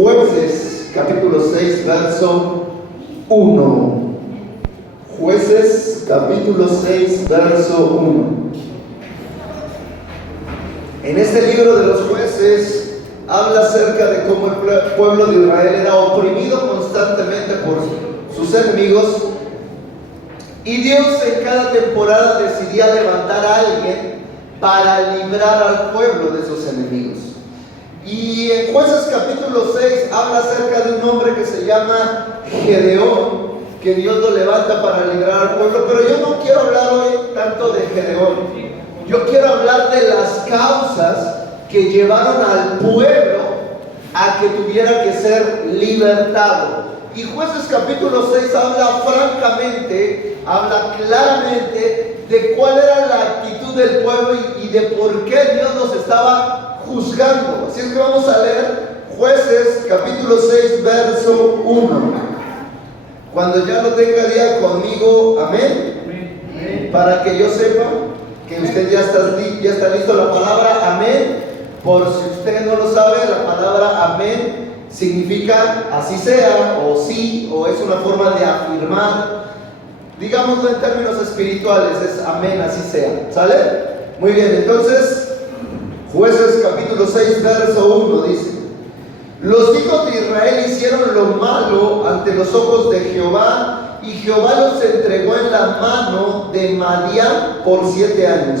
Jueces, capítulo 6, verso 1. Jueces, capítulo 6, verso 1. En este libro de los jueces habla acerca de cómo el pueblo de Israel era oprimido constantemente por sus enemigos, y Dios en cada temporada decidía levantar a alguien para librar al pueblo de sus enemigos. Y en Jueces capítulo 6 habla acerca de un hombre que se llama Gedeón, que Dios lo levanta para librar al pueblo. Pero yo no quiero hablar hoy tanto de Gedeón. Yo quiero hablar de las causas que llevaron al pueblo a que tuviera que ser libertado. Y Jueces capítulo 6 habla francamente, habla claramente de cuál era la actitud del pueblo y de por qué Dios los estaba juzgando. Así es que vamos a leer Jueces capítulo 6 verso 1. Cuando ya lo tenga, diga conmigo amén. Para que yo sepa que usted ya está listo. La palabra amén, por si usted no lo sabe, la palabra amén significa así sea, o sí, o es una forma de afirmar. Digámoslo en términos espirituales, es amén, así sea. ¿Sale? Muy bien, entonces Jueces capítulo 6 verso 1 dice: los hijos de Israel hicieron lo malo ante los ojos de Jehová, y Jehová los entregó en la mano de Madián por 7 años.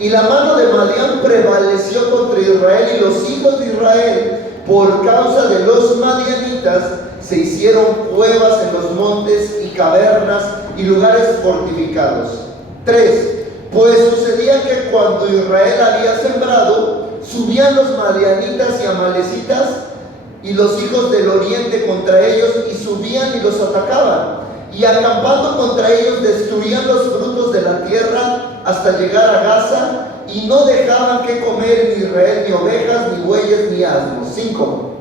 Y la mano de Madián prevaleció contra Israel, y los hijos de Israel, por causa de los madianitas, se hicieron cuevas en los montes y cavernas y lugares fortificados. 3. Pues sucedía que cuando Israel había sembrado, subían los madianitas y amalecitas y los hijos del oriente contra ellos, y subían y los atacaban, y acampando contra ellos destruían los frutos de la tierra hasta llegar a Gaza, y no dejaban que comer en Israel ni ovejas, ni bueyes, ni asnos. 5.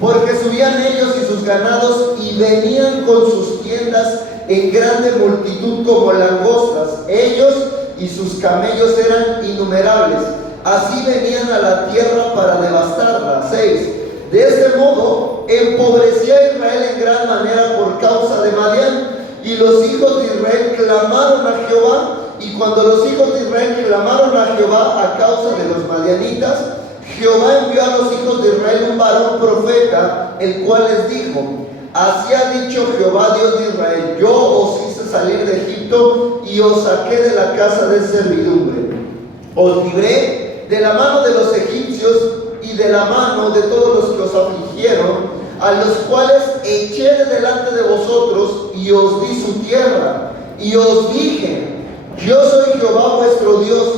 Porque subían ellos y sus ganados, y venían con sus tiendas en grande multitud como langostas. Ellos y sus camellos eran innumerables. Así venían a la tierra para devastarla. 6. De este modo empobrecía Israel en gran manera por causa de Madián, y los hijos de Israel clamaron a Jehová. Y cuando los hijos de Israel clamaron a Jehová a causa de los madianitas, Jehová envió a los hijos de Israel un varón profeta, el cual les dijo: así ha dicho Jehová Dios de Israel: yo os hice salir de Egipto y os saqué de la casa de servidumbre. Os libré de la mano de los egipcios y de la mano de todos los que os afligieron, a los cuales eché de delante de vosotros, y os di su tierra. Y os dije: yo soy Jehová vuestro Dios,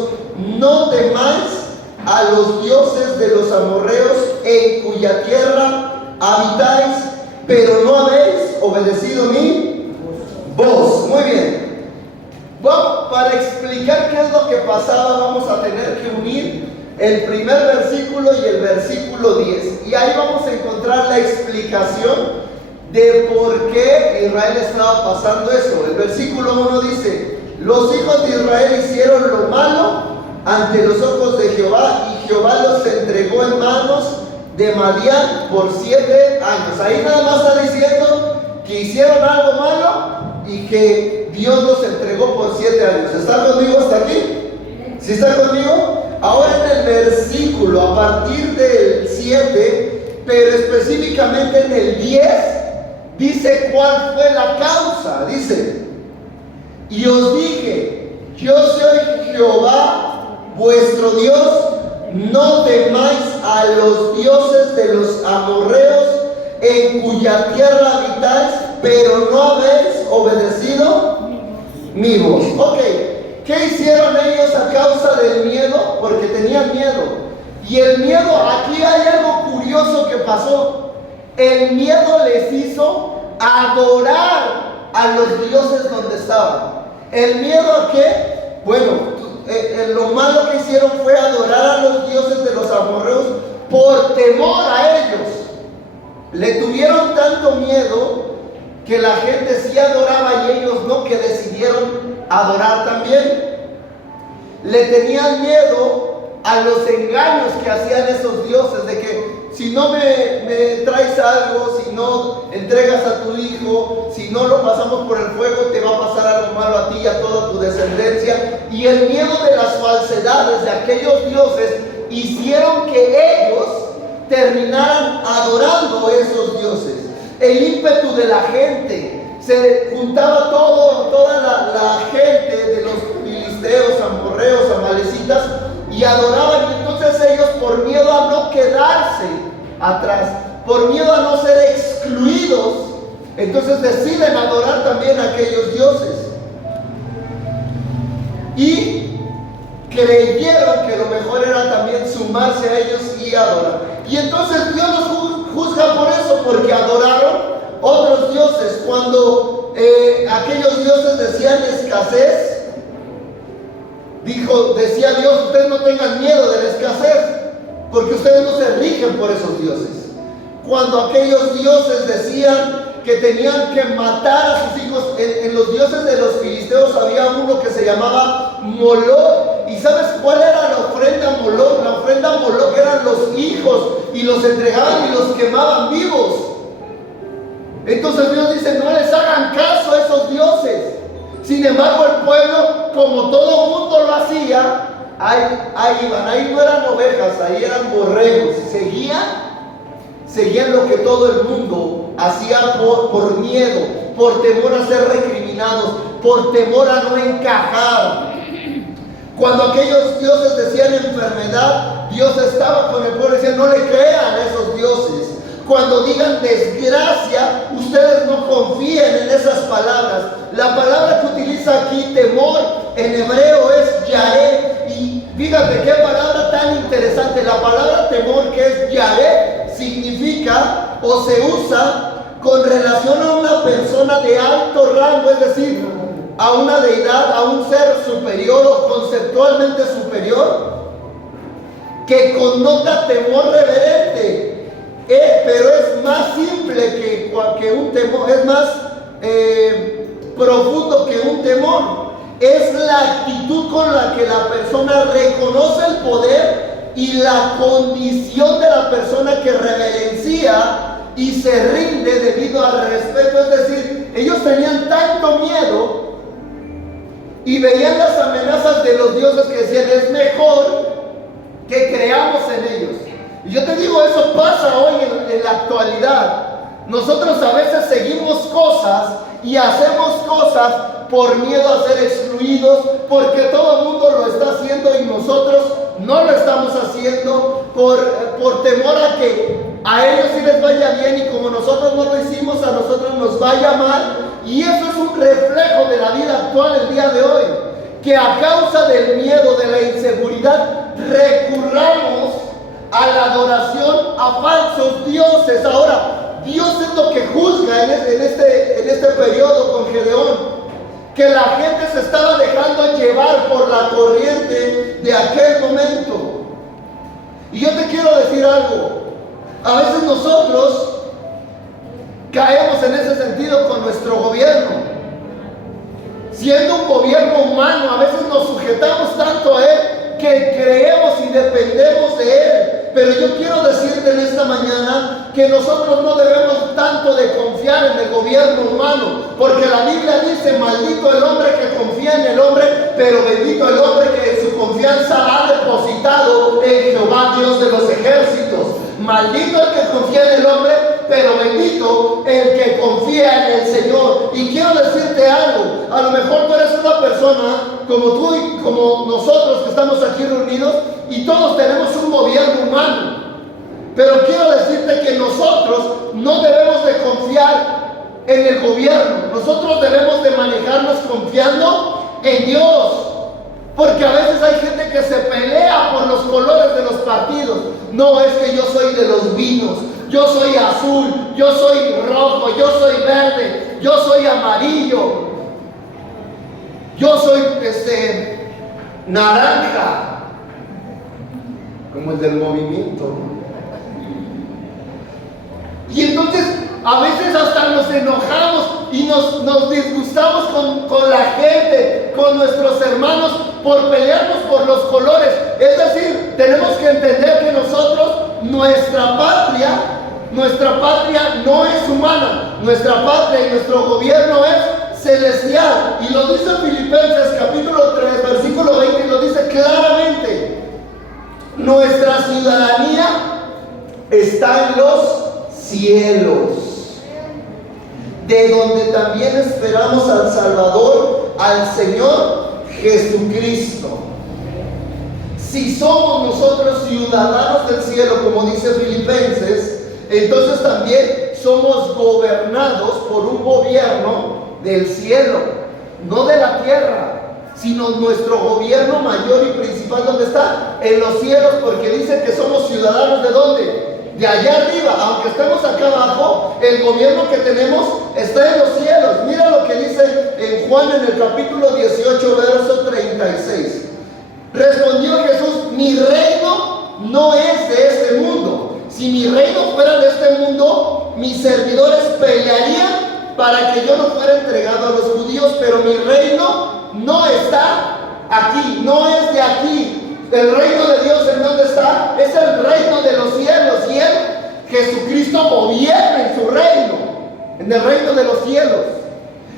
no temáis a los dioses de los amorreos, en cuya tierra habitáis, pero no habéis obedecido mi voz. Muy bien. Bueno, para explicar qué es lo que pasaba, vamos a tener que unir el primer versículo y el versículo 10. Y ahí vamos a encontrar la explicación de por qué Israel estaba pasando eso. El versículo 1 dice: los hijos de Israel hicieron lo malo ante los ojos de Jehová, y Jehová los entregó en manos de Madián por 7 años. Ahí nada más está diciendo que hicieron algo malo y que Dios los entregó por 7 años. ¿Está conmigo hasta aquí? ¿Sí está conmigo? Ahora en el versículo, a partir del 7, pero específicamente en el 10, dice cuál fue la causa. Dice: y os dije: yo soy Jehová vuestro Dios, no temáis a los dioses de los amorreos, en cuya tierra habitáis, pero no habéis obedecido mi voz. Ok, ¿qué hicieron ellos a causa del miedo? Porque tenían miedo. Y el miedo, aquí hay algo curioso que pasó. El miedo les hizo adorar a los dioses donde estaban. ¿El miedo a qué? Bueno, lo malo que hicieron fue adorar a los dioses de los amorreos por temor a ellos. Le tuvieron tanto miedo que la gente sí adoraba y ellos no, que decidieron adorar también. Le tenían miedo a los engaños que hacían esos dioses, de que si no me traes algo, si no entregas a tu hijo, si no lo pasamos por el fuego, te va a pasar algo malo a ti y a toda tu descendencia. Y el miedo de las falsedades de aquellos dioses hicieron que ellos terminaran adorando a esos dioses. El ímpetu de la gente, se juntaba toda la gente de los filisteos, amorreos, amalecitas, y adoraban. Y entonces ellos, por miedo a no quedarse atrás, por miedo a no ser excluidos, entonces deciden adorar también a aquellos dioses. Y creyeron que lo mejor era también sumarse a ellos y adorar. Y entonces Dios los juzga por eso, porque adoraron otros dioses. Cuando aquellos dioses decían escasez, decía Dios, ustedes no tengan miedo de la escasez, porque ustedes no se rigen por esos dioses. Cuando aquellos dioses decían que tenían que matar a sus hijos, en los dioses de los filisteos había uno que se llamaba Moloch. ¿Y sabes cuál era la ofrenda a Moloch? La ofrenda a Moloch eran los hijos, y los entregaban y los quemaban vivos. Entonces Dios dice, no les hagan caso a esos dioses. Sin embargo, el pueblo, como todo mundo lo hacía, ahí iban. Ahí no eran ovejas, ahí eran borregos. Seguían lo que todo el mundo hacía por miedo, por temor a ser recriminados, por temor a no encajar. Cuando aquellos dioses decían enfermedad, Dios estaba con el pueblo y decía, no le crean a esos dioses. Cuando digan desgracia, ustedes no confíen en esas palabras. La palabra que utiliza aquí, temor, en hebreo es yaré. Y fíjate qué palabra tan interesante. La palabra temor, que es yaré, significa o se usa con relación a una persona de alto rango, es decir, a una deidad, a un ser superior o conceptualmente superior, que connota temor reverente. Pero es más simple que un temor, es más profundo que un temor. Es la actitud con la que la persona reconoce el poder y la condición de la persona que reverencia y se rinde debido al respeto. Es decir, ellos tenían tanto miedo y veían las amenazas de los dioses que decían, es mejor que creamos en ellos. Y yo te digo, eso pasa hoy en la actualidad. Nosotros a veces seguimos cosas y hacemos cosas por miedo a ser excluidos, porque todo el mundo lo está haciendo y nosotros no lo estamos haciendo, por temor a que a ellos sí les vaya bien, y como nosotros no lo hicimos, a nosotros nos vaya mal. Y eso es un reflejo de la vida actual el día de hoy, que a causa del miedo, de la inseguridad, recurramos a la adoración a falsos dioses. Ahora, Dios es lo que juzga en este periodo con Gedeón, que la gente se estaba dejando llevar por la corriente de aquel momento. Y yo te quiero decir algo, a veces nosotros caemos en ese sentido con nuestro gobierno. Siendo un gobierno humano, a veces nos sujetamos tanto a él que creemos y dependemos de él. Pero yo quiero decirte en esta mañana que nosotros no debemos tanto de confiar en el gobierno humano, porque la Biblia dice, maldito el hombre que confía en el hombre, pero bendito el hombre que su confianza ha depositado en Jehová, Dios de los ejércitos. Maldito el que confía en el hombre, pero bendito el que confía en el Señor. Y quiero decirte algo, a lo mejor tú eres una persona como tú y como nosotros que estamos aquí reunidos, y todos tenemos un gobierno humano. Pero quiero decirte que nosotros no debemos de confiar en el gobierno. Nosotros debemos de manejarnos confiando en Dios. Porque a veces hay gente que se pelea por los colores de los partidos. No, es que yo soy de los vinos, yo soy azul, yo soy rojo, yo soy verde, yo soy amarillo, yo soy naranja, como el del movimiento. Y entonces a veces hasta nos enojamos y nos disgustamos con la gente, con nuestros hermanos, por pelearnos por los colores. Es decir, tenemos que entender que nosotros nuestra patria no es humana, nuestra patria y nuestro gobierno es celestial. Y lo dice Filipenses capítulo 3, versículo 20, y lo dice claramente. Nuestra ciudadanía está en los cielos, de donde también esperamos al Salvador, al Señor Jesucristo. Si somos nosotros ciudadanos del cielo, como dice Filipenses, entonces también somos gobernados por un gobierno del cielo, no de la tierra, sino nuestro gobierno mayor y principal. ¿Dónde está? En los cielos, porque dice que somos ciudadanos ¿de dónde? De allá arriba. Aunque estemos acá abajo, el gobierno que tenemos está en los cielos. Mira lo que dice en Juan en el capítulo 18, verso 36. Respondió Jesús: mi reino no es de este mundo. Si mi reino fuera de este mundo, mis servidores pelearían para que yo no fuera entregado a los judíos, pero mi reino no está aquí, no es de aquí. El reino de Dios, ¿en dónde está? Es el reino de los cielos, y Él, Jesucristo, gobierna en su reino, en el reino de los cielos.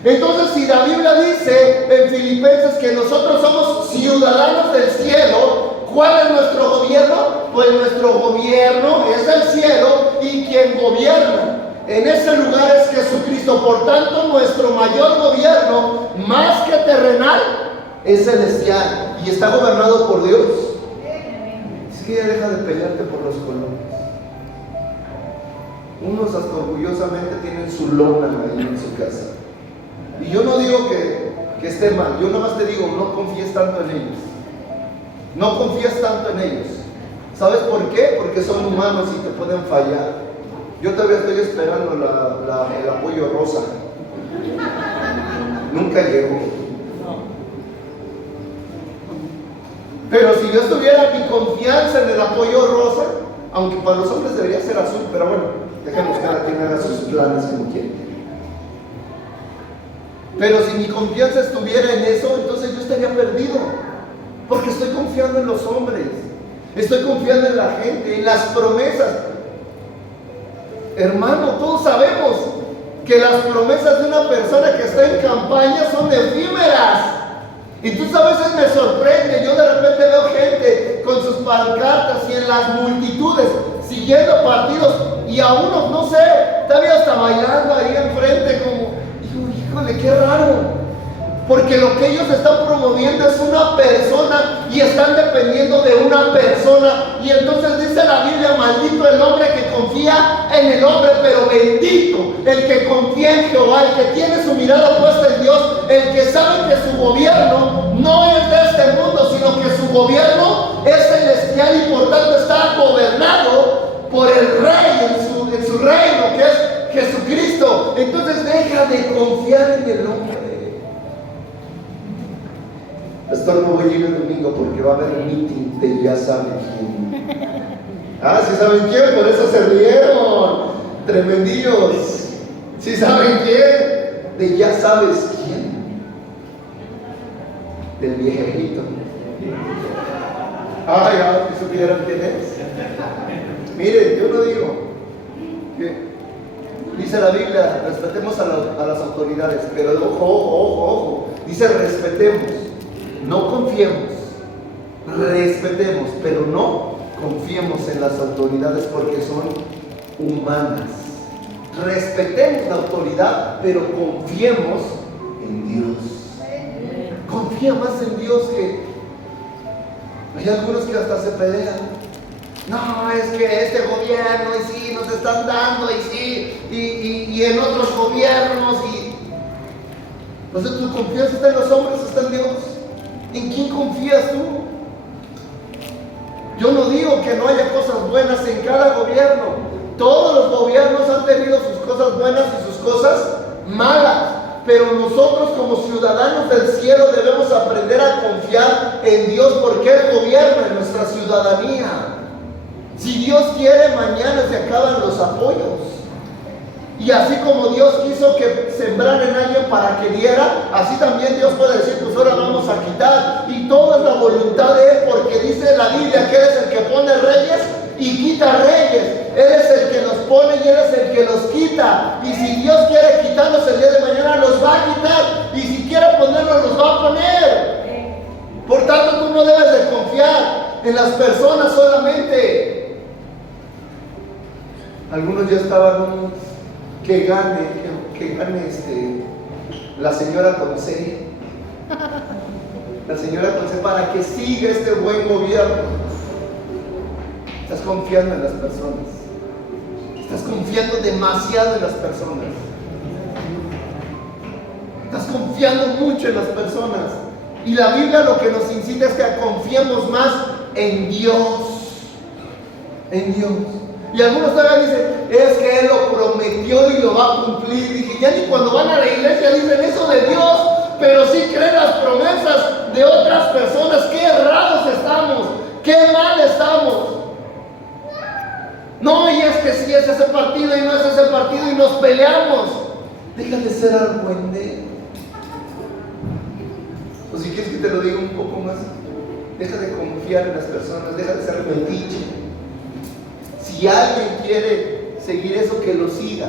Entonces, si la Biblia dice en Filipenses que nosotros somos ciudadanos del cielo, ¿cuál es nuestro gobierno? Pues nuestro gobierno es el cielo, y quien gobierna en ese lugar es Jesucristo. Por tanto, nuestro mayor gobierno, más que terrenal, es celestial y está gobernado por Dios. Es que ya deja de pelearte por los colores. Unos hasta orgullosamente tienen su lona ahí en su casa. Y yo no digo que esté mal, yo nada más te digo, no confíes tanto en ellos. No confíes tanto en ellos. ¿Sabes por qué? Porque son humanos y te pueden fallar. Yo todavía estoy esperando el apoyo rosa. Nunca llegó. Pero si yo tuviera mi confianza en el apoyo rosa, aunque para los hombres debería ser azul, pero bueno, dejemos que cada quien haga sus planes como quiera. Pero si mi confianza estuviera en eso, entonces yo estaría perdido, porque estoy confiando en los hombres, estoy confiando en la gente, en las promesas. Hermano, todos sabemos que las promesas de una persona que está en campaña son efímeras. Entonces a veces me sorprende, yo de repente veo gente con sus pancartas y en las multitudes siguiendo partidos, y a uno, no sé, todavía está bailando ahí enfrente como, híjole, qué raro. Porque lo que ellos están promoviendo es una persona y están dependiendo de una persona. Y entonces dice la Biblia: maldito el hombre que confía en el hombre, pero bendito el que confía en Jehová, el que tiene su mirada puesta en Dios, el que sabe que su gobierno no es de este mundo, sino que su gobierno es celestial y por tanto está gobernado por el Rey en su reino, que es Jesucristo. Entonces deja de confiar en el hombre. Pastor, no voy a ir el domingo porque va a haber meeting de ya saben quién. Ah, ¿sí saben quién? Por eso se rieron. Tremendillos. ¿Sí saben quién? De ya sabes quién. Del viejito. Ay, si supieran quién es. Miren, yo no digo que dice la Biblia, respetemos a las autoridades, pero ojo. Dice respetemos. No confiemos, respetemos, pero no confiemos en las autoridades porque son humanas. Respetemos la autoridad, pero confiemos en Dios. Confía más en Dios que... Hay algunos que hasta se pelean. No, es que este gobierno, y sí, nos están dando, y sí, y en otros gobiernos, y... Entonces tu confianza está en los hombres, está en Dios. ¿En quién confías tú? Yo no digo que no haya cosas buenas en cada gobierno. Todos los gobiernos han tenido sus cosas buenas y sus cosas malas. Pero nosotros como ciudadanos del cielo debemos aprender a confiar en Dios, porque Él gobierna en nuestra ciudadanía. Si Dios quiere, mañana se acaban los apoyos. Y así como Dios quiso que sembrara en alguien para que diera, así también Dios puede decir: pues ahora vamos a quitar. Y todo es la voluntad de Él, porque dice la Biblia que Él es el que pone reyes y quita reyes. Él es el que los pone y Él es el que los quita. Y si Dios quiere quitarlos el día de mañana, los va a quitar. Y si quiere ponerlos, los va a poner. Por tanto, tú no debes de confiar en las personas solamente. Algunos ya estaban que gane la señora Conce. La señora Conce, para que siga este buen gobierno. Estás confiando en las personas. Estás confiando demasiado en las personas. Estás confiando mucho en las personas. Y la Biblia lo que nos incita es que confiemos más en Dios. En Dios. Y algunos todavía dicen, es que Él lo prometió y lo va a cumplir. Dije, ya ni cuando van a la iglesia dicen eso de Dios, pero sí creen las promesas de otras personas. Qué errados estamos, qué mal estamos. No, y es que sí es ese partido y no es ese partido y nos peleamos. Deja de ser argüende. O si quieres que te lo diga un poco más, deja de confiar en las personas, deja de ser metiche. Si alguien quiere seguir eso, que lo siga.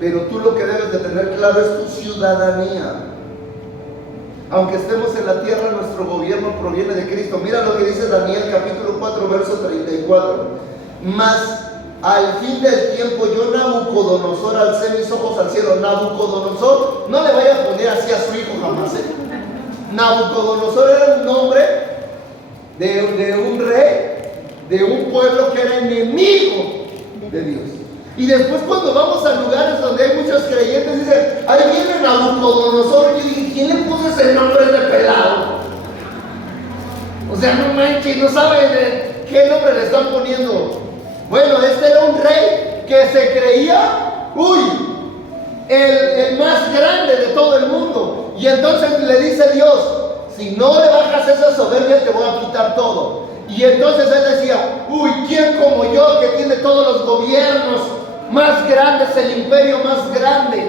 Pero tú lo que debes de tener claro es tu ciudadanía. Aunque estemos en la tierra, nuestro gobierno proviene de Cristo. Mira lo que dice Daniel capítulo 4, verso 34. Mas al fin del tiempo yo, Nabucodonosor, alcé mis ojos al cielo. Nabucodonosor, no le vaya a poner así a su hijo jamás, Nabucodonosor era un nombre de un rey, de un pueblo que era enemigo de Dios. Y después cuando vamos a lugares donde hay muchos creyentes, dicen, ahí viene Nabucodonosor. Y yo dije, ¿quién le puso ese nombre de pelado? O sea, no manches, no saben qué nombre le están poniendo. Bueno, este era un rey que se creía, el más grande de todo el mundo. Y entonces le dice Dios, si no le bajas esa soberbia, te voy a quitar todo. Y entonces él decía, ¿quién como yo que tiene todos los gobiernos más grandes, el imperio más grande?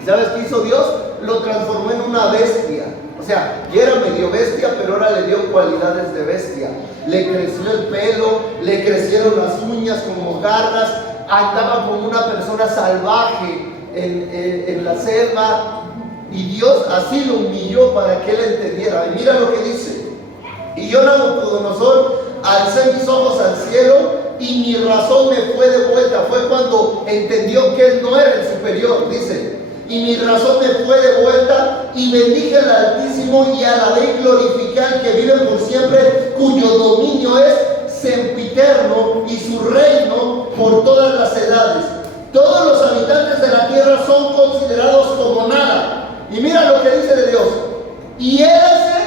¿Y sabes qué hizo Dios? Lo transformó en una bestia. O sea, ya era medio bestia, pero ahora le dio cualidades de bestia. Le creció el pelo, le crecieron las uñas como garras, andaba como una persona salvaje en la selva. Y Dios así lo humilló para que él entendiera. Y mira lo que dice. Y yo, Nabucodonosor, alcé mis ojos al cielo y mi razón me fue de vuelta. Fue cuando entendió que él no era el superior, dice. Y mi razón me fue de vuelta y bendije al Altísimo y alabé y glorifiqué al que vive por siempre, cuyo dominio es sempiterno y su reino por todas las edades. Todos los habitantes de la tierra son considerados como nada. Y mira lo que dice de Dios. Y Él hace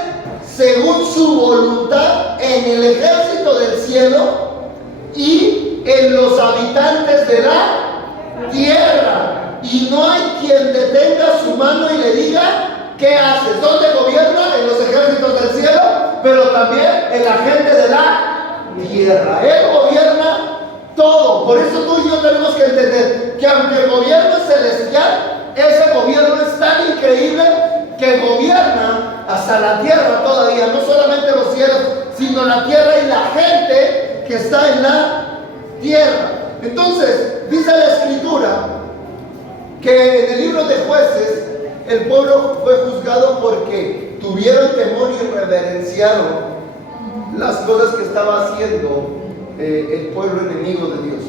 según su voluntad en el ejército del cielo y en los habitantes de la tierra. Y no hay quien detenga su mano y le diga, ¿qué haces? ¿Dónde gobierna? En los ejércitos del cielo, pero también en la gente de la tierra. Él gobierna todo. Por eso tú y yo tenemos que entender que aunque el gobierno es celestial, ese gobierno es tan increíble que gobierna hasta la tierra todavía, no solamente los cielos, sino la tierra y la gente que está en la tierra. Entonces, dice la Escritura que en el libro de Jueces el pueblo fue juzgado porque tuvieron temor y reverenciaron las cosas que estaba haciendo el pueblo enemigo de Dios.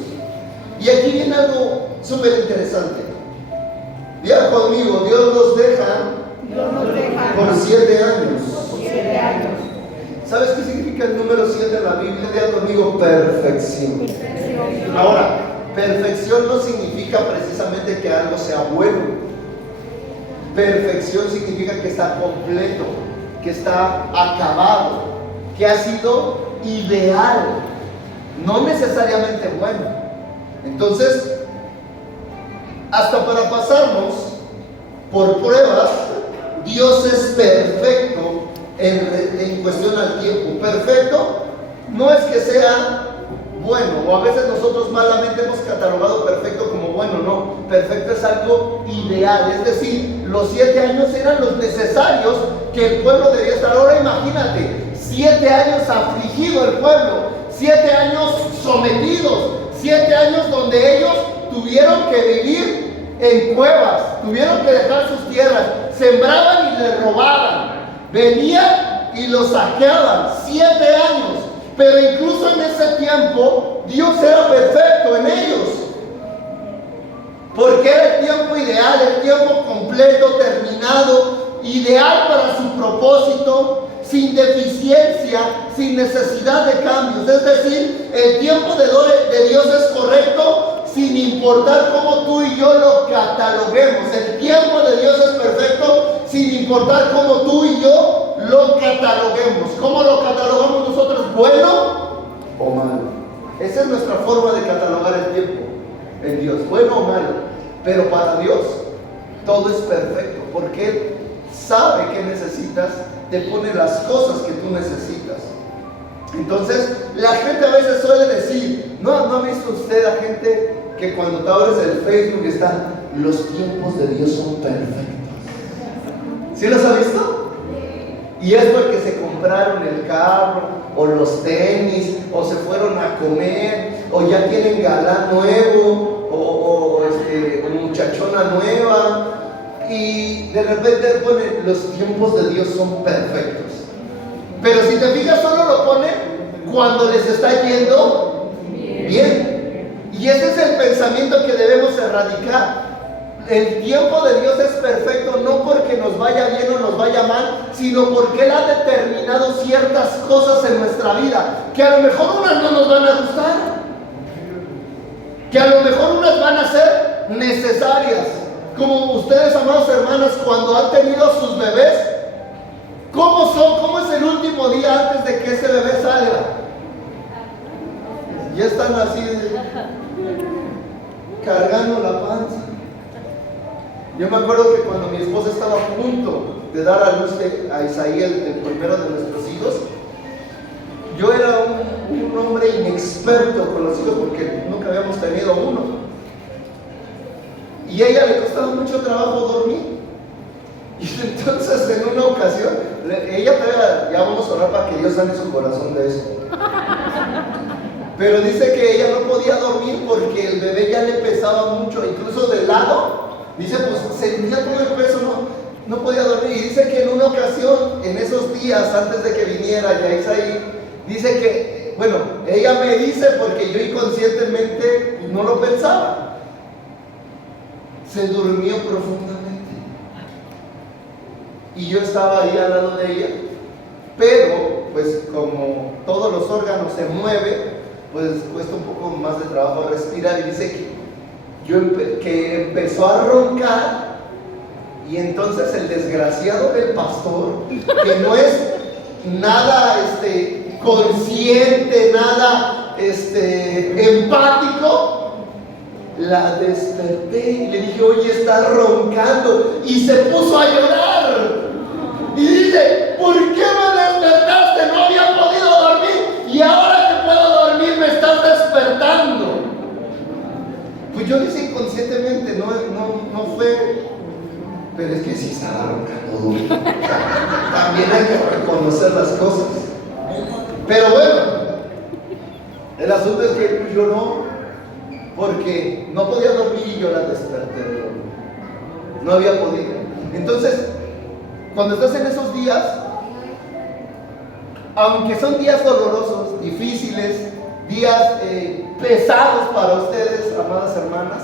Y aquí viene algo súper interesante. Diga conmigo, Dios nos deja por 7 años. ¿Sabes qué significa el número 7 en la Biblia? Diga conmigo, perfección. Ahora, perfección no significa precisamente que algo sea bueno. Perfección significa que está completo, que está acabado, que ha sido ideal, no necesariamente bueno. Entonces, hasta para pasarnos por pruebas, Dios es perfecto en cuestión al tiempo. Perfecto no es que sea bueno, o a veces nosotros malamente hemos catalogado perfecto como bueno. No, perfecto es algo ideal, es decir, los 7 años eran los necesarios que el pueblo debía estar. Ahora imagínate, 7 años afligido el pueblo, 7 años sometidos, 7 años donde ellos tuvieron que vivir en cuevas, tuvieron que dejar sus tierras, sembraban y les robaban, venían y los saqueaban, 7 años. Pero incluso en ese tiempo, Dios era perfecto en ellos. Porque era el tiempo ideal, el tiempo completo, terminado, ideal para su propósito, sin deficiencia, sin necesidad de cambios. Es decir, el tiempo de Dios es correcto, sin importar cómo tú y yo lo cataloguemos. El tiempo de Dios es perfecto, sin importar cómo tú y yo lo cataloguemos. ¿Cómo lo catalogamos nosotros? ¿Bueno o malo? Esa es nuestra forma de catalogar el tiempo en Dios, bueno o malo. Pero para Dios todo es perfecto, porque Él sabe qué necesitas, te pone las cosas que tú necesitas. Entonces, la gente a veces suele decir, ¿no ha visto usted a gente que cuando te abres el Facebook están, los tiempos de Dios son perfectos? ¿Sí los ha visto? Y es porque se compraron el carro, o los tenis, o se fueron a comer, o ya tienen galán nuevo, o muchachona nueva, y de repente pone, los tiempos de Dios son perfectos. Pero si te fijas, solo lo pone cuando les está yendo bien. Y ese es el pensamiento que debemos erradicar. El tiempo de Dios es perfecto, no porque nos vaya bien o nos vaya mal, sino porque Él ha determinado ciertas cosas en nuestra vida, que a lo mejor unas no nos van a gustar, que a lo mejor unas van a ser necesarias. Como ustedes, amados hermanas, cuando han tenido a sus bebés, ¿cómo son? ¿Cómo es el último día antes de que ese bebé salga? Ya están así, cargando la panza. Yo me acuerdo que cuando mi esposa estaba a punto de dar a luz a Isaías, el primero de nuestros hijos, yo era un hombre inexperto con los hijos porque nunca habíamos tenido uno. Y a ella le costaba mucho trabajo dormir. Y entonces en una ocasión, ella ya vamos a orar para que Dios sane su corazón de eso. Pero dice que ella no podía dormir porque el bebé ya le pesaba mucho, incluso de lado. Dice, pues sentía todo el peso, no podía dormir. Y dice que en una ocasión, en esos días antes de que viniera ya Isaí, dice que, bueno, ella me dice porque yo inconscientemente no lo pensaba, se durmió profundamente. Y yo estaba ahí al lado de ella, pero pues como todos los órganos se mueven, pues cuesta un poco más de trabajo respirar. Y dice que empezó a roncar, y entonces el desgraciado del pastor, que no es nada consciente, nada empático, la desperté y le dije, oye, está roncando, y se puso a llorar y dice, ¿por qué me despertaste? No había podido dormir y ahora que puedo dormir me estás despertando. Pues yo lo hice inconscientemente, no fue, pero es que sí estaba roncando duro. También hay que reconocer las cosas. Pero bueno, el asunto es que yo no, porque no podía dormir y yo la desperté. No había podido. Entonces, cuando estás en esos días, aunque son días dolorosos, difíciles, días pesados para ustedes, amadas hermanas,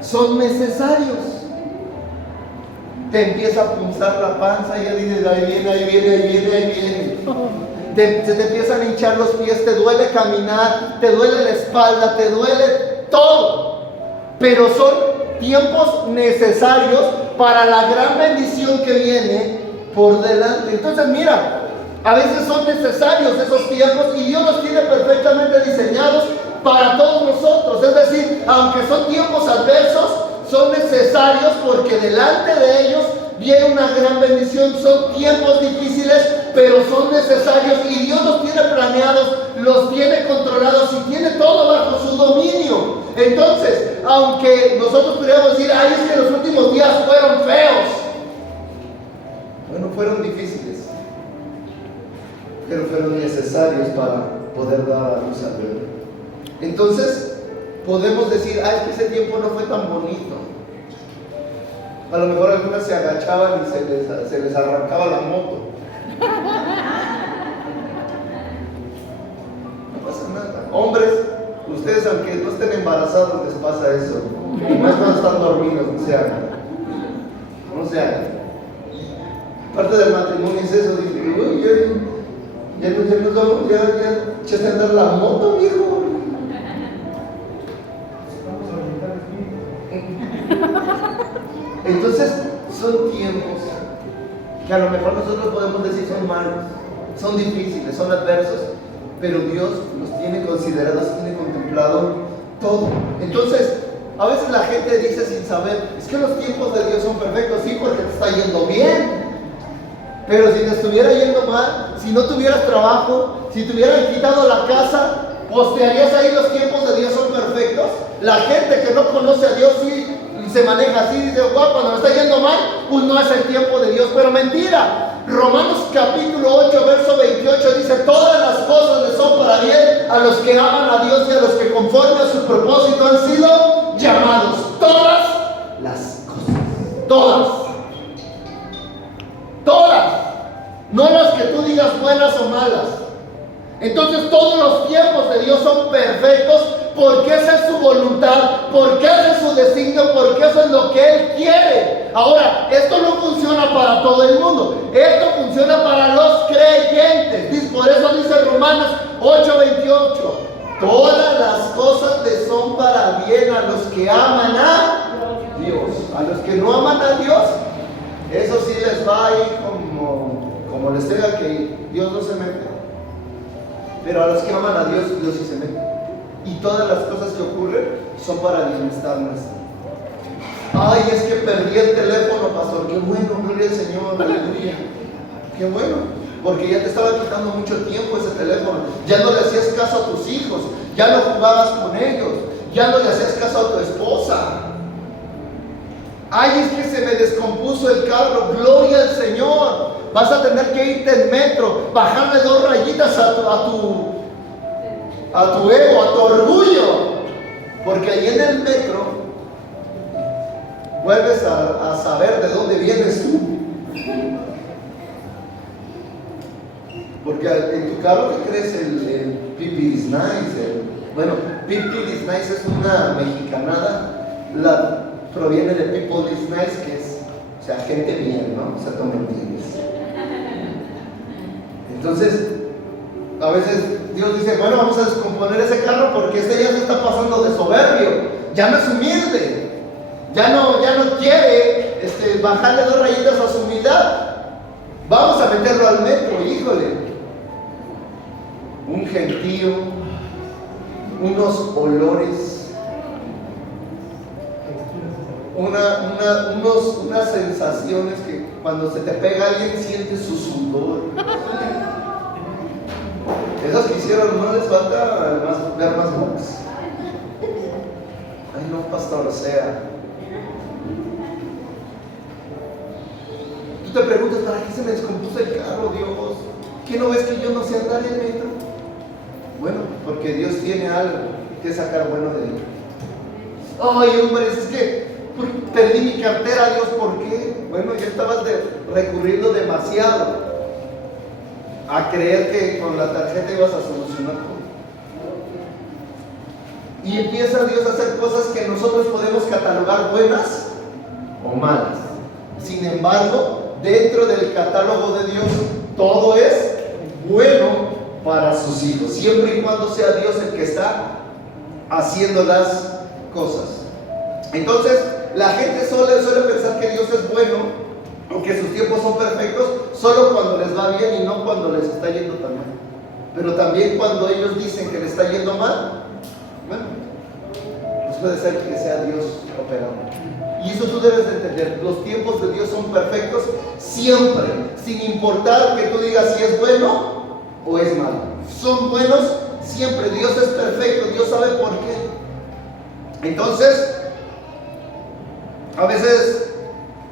son necesarios. Te empieza a punzar la panza, y ya dices, ahí viene. Se te empiezan a hinchar los pies, te duele caminar, te duele la espalda, te duele todo. Pero son tiempos necesarios para la gran bendición que viene por delante. Entonces mira, a veces son necesarios esos tiempos y Dios los tiene perfectamente diseñados para todos nosotros. Es decir, aunque son tiempos adversos, son necesarios porque delante de ellos viene una gran bendición. Son tiempos difíciles, pero son necesarios y Dios los tiene planeados, los tiene controlados y tiene todo bajo su dominio. Entonces, aunque nosotros pudiéramos decir, ay, es que los últimos días fueron feos. Bueno, fueron difíciles. pero fueron necesarios para poder dar a luz al bebé. Entonces, podemos decir, es que ese tiempo no fue tan bonito. A lo mejor algunas se agachaban y se les arrancaba la moto. No pasa nada. Hombres, ustedes aunque no estén embarazados les pasa eso. Y más cuando están dormidos, no se hagan. No se hagan. Parte del matrimonio es eso, dice, uy, ya echaste a andar la moto, viejo. Entonces, son tiempos que a lo mejor nosotros podemos decir son malos, son difíciles, son adversos, pero Dios los tiene considerados, tiene contemplado todo. Entonces, a veces la gente dice sin saber, es que los tiempos de Dios son perfectos, sí, porque te está yendo bien. Pero si te estuviera yendo mal, si no tuvieras trabajo, si te hubieran quitado la casa, ¿postearías ahí los tiempos de Dios son perfectos? La gente que no conoce a Dios sí se maneja así, dice, wow, cuando me está yendo mal, pues no es el tiempo de Dios, pero mentira. Romanos capítulo 8, verso 28 dice, todas las cosas le son para bien a los que aman a Dios y a los que conforme a su propósito han sido llamados. Todas las cosas, todas, no las que tú digas buenas o malas. Entonces todos los tiempos de Dios son perfectos porque esa es su voluntad, porque ese es su designio, porque eso es lo que Él quiere. Ahora, esto no funciona para todo el mundo, esto funciona para los creyentes. Por eso dice Romanos 8:28, todas las cosas le son para bien a los que aman a Dios. A los que no aman a Dios, eso sí les va ahí como les tenga que ir. Dios no se mete. Pero a los que aman a Dios, Dios sí se mete. Y todas las cosas que ocurren son para el bienestar nuestro. Ay, es que perdí el teléfono, pastor. Qué bueno, gloria al Señor, aleluya. Qué bueno, porque ya te estaba quitando mucho tiempo ese teléfono. Ya no le hacías caso a tus hijos, ya no jugabas con ellos, ya no le hacías caso a tu esposa. Ay, es que se me descompuso el carro, gloria al Señor. Vas a tener que irte en metro, bajarle 2 rayitas a tu ego, a tu orgullo, porque ahí en el metro vuelves a saber de dónde vienes tú. Porque en tu carro te crees el Pipi is nice. Bueno, Pipi is nice es una mexicanada, proviene de people is nice, que es, o sea, gente bien, ¿no? O sea, tú me entiendes. Entonces, a veces Dios dice, bueno, vamos a descomponer ese carro porque este ya se está pasando de soberbio, ya no es humilde, ya no quiere bajarle 2 rayitas a su humildad. Vamos a meterlo al metro, híjole. Un gentío, unos olores, unas sensaciones que cuando se te pega alguien sientes su sudor. Esos que hicieron, no les falta ver más box. Ay, no, pastor, o sea. Tú te preguntas, ¿para qué se me descompuso el carro, Dios? ¿Qué no ves que yo no sé andar en metro? Bueno, porque Dios tiene algo que sacar bueno de él. Ay, hombre, es que perdí mi cartera, Dios, ¿por qué? Bueno, ya estabas recurriendo demasiado a creer que con la tarjeta ibas a solucionar todo. Y empieza Dios a hacer cosas que nosotros podemos catalogar buenas o malas. Sin embargo, dentro del catálogo de Dios, todo es bueno para sus hijos, siempre y cuando sea Dios el que está haciendo las cosas. Entonces, la gente suele pensar que Dios es bueno, o que sus tiempos son perfectos, solo cuando les va bien y no cuando les está yendo tan mal. Pero también cuando ellos dicen que les está yendo mal, bueno, pues puede ser que sea Dios operando. Y eso tú debes de entender, los tiempos de Dios son perfectos siempre, sin importar que tú digas si es bueno o es malo. Son buenos siempre, Dios es perfecto, Dios sabe por qué. Entonces, a veces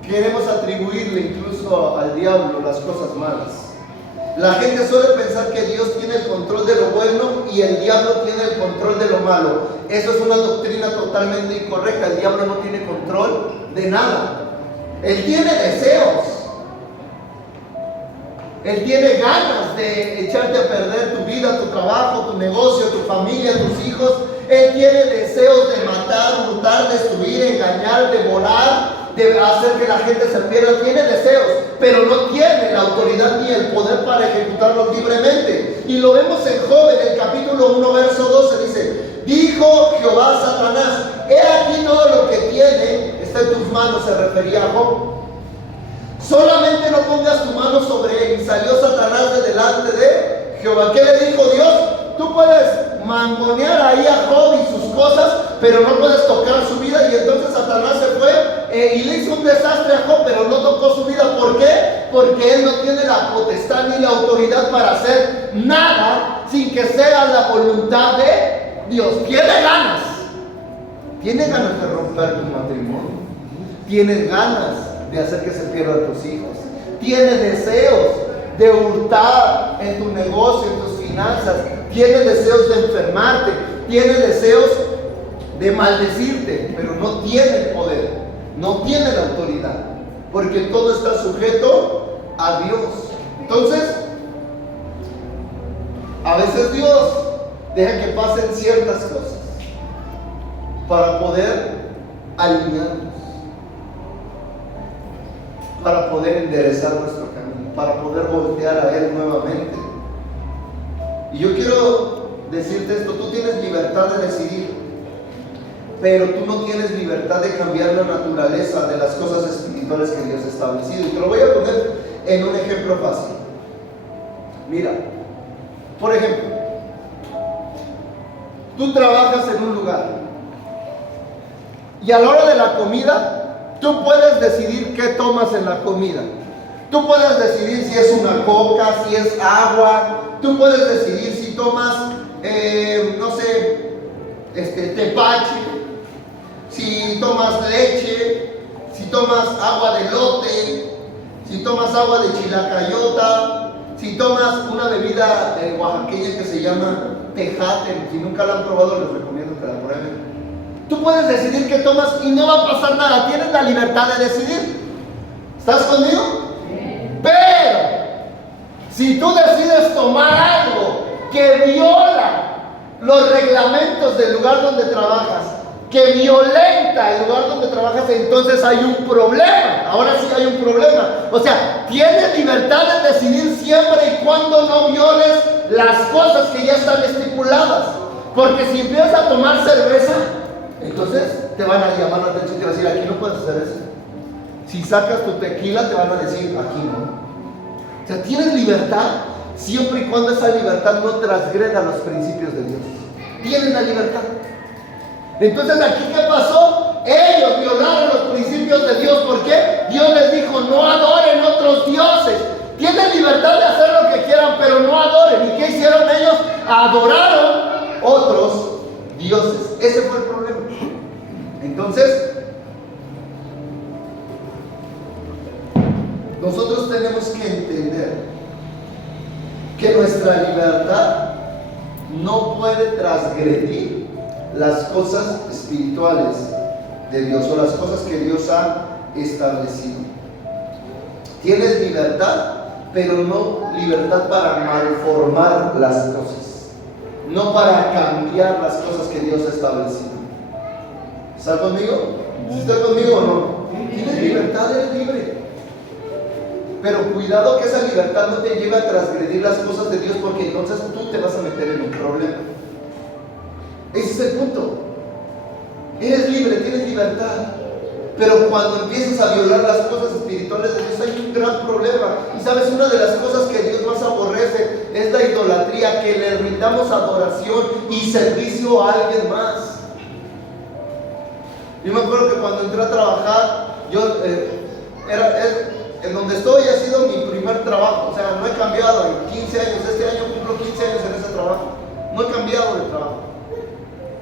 queremos atribuirle incluso al diablo las cosas malas. La gente suele pensar que Dios tiene el control de lo bueno y el diablo tiene el control de lo malo. Eso es una doctrina totalmente incorrecta. El diablo no tiene control de nada. Él tiene deseos. Él tiene ganas de echarte a perder tu vida, tu trabajo, tu negocio, tu familia, tus hijos. Él tiene deseos de matar, hurtar, destruir, engañar, devorar, de hacer que la gente se pierda. Tiene deseos, pero no tiene la autoridad ni el poder para ejecutarlos libremente. Y lo vemos en Job, en el capítulo 1, verso 12, dice: dijo Jehová a Satanás, he aquí todo lo que tiene está en tus manos. Se refería a Job. Solamente no pongas tu mano sobre él. Y salió Satanás de delante de Jehová. ¿Qué le dijo Dios? Tú puedes mangonear ahí a Job y sus cosas, pero no puedes tocar su vida. Y entonces Satanás se fue y le hizo un desastre a Job, pero no tocó su vida. ¿Por qué? Porque él no tiene la potestad ni la autoridad para hacer nada sin que sea la voluntad de Dios. Tiene ganas. Tienes ganas de romper tu matrimonio. Tienes ganas de hacer que se pierdan tus hijos. Tienes deseos de hurtar en tu negocio, en tus finanzas. Tienes deseos de enfermarte. Tienes deseos de maldecirte, pero no tiene el poder, no tiene la autoridad, porque todo está sujeto a Dios. Entonces, a veces Dios deja que pasen ciertas cosas para poder alinearnos, para poder enderezar nuestro camino, para poder voltear a Él nuevamente. Y yo quiero decirte esto: tú tienes libertad de decidir, pero tú no tienes libertad de cambiar la naturaleza de las cosas espirituales que Dios ha establecido. Y te lo voy a poner en un ejemplo fácil. Mira, por ejemplo, tú trabajas en un lugar y a la hora de la comida, tú puedes decidir qué tomas en la comida. Tú puedes decidir si es una coca, si es agua. Tú puedes decidir si tomas, no sé, tepache, si tomas leche, si tomas agua de elote, si tomas agua de chilacayota, si tomas una bebida oaxaqueña que se llama tejate. Si nunca la han probado, les recomiendo que la prueben. Tú puedes decidir qué tomas y no va a pasar nada. Tienes la libertad de decidir. ¿Estás conmigo? Pero si tú decides tomar algo que viola los reglamentos del lugar donde trabajas, que violenta el lugar donde trabajas, entonces hay un problema. Ahora sí hay un problema. O sea, tienes libertad de decidir siempre y cuando no violes las cosas que ya están estipuladas. Porque si empiezas a tomar cerveza, entonces te van a llamar la atención y te van a decir: aquí no puedes hacer eso. Si sacas tu tequila, te van a decir: aquí no. O sea, tienes libertad siempre y cuando esa libertad no transgreda los principios de Dios. Tienes la libertad. Entonces, aquí, ¿qué pasó? Ellos violaron los principios de Dios. ¿Por qué? Dios les dijo: no adoren otros dioses. Tienen libertad de hacer lo que quieran, pero no adoren. ¿Y qué hicieron ellos? Adoraron otros dioses. Ese fue el problema. Entonces, nosotros tenemos que entender que nuestra libertad no puede transgredir las cosas espirituales de Dios o las cosas que Dios ha establecido. Tienes libertad, pero no libertad para malformar las cosas, no para cambiar las cosas que Dios ha establecido. ¿Estás conmigo? ¿Sí estás conmigo o no? Tienes libertad, eres libre. Pero cuidado que esa libertad no te lleve a transgredir las cosas de Dios, porque entonces tú te vas a meter en un problema. Ese es el punto. Eres libre, tienes libertad. Pero cuando empiezas a violar las cosas espirituales de Dios, hay un gran problema. Y sabes, una de las cosas que Dios más aborrece es la idolatría, que le rindamos adoración y servicio a alguien más. Yo me acuerdo que cuando entré a trabajar, en donde estoy ha sido mi primer trabajo. O sea, no he cambiado en 15 años. Este año cumplo 15 años en ese trabajo. No he cambiado de trabajo.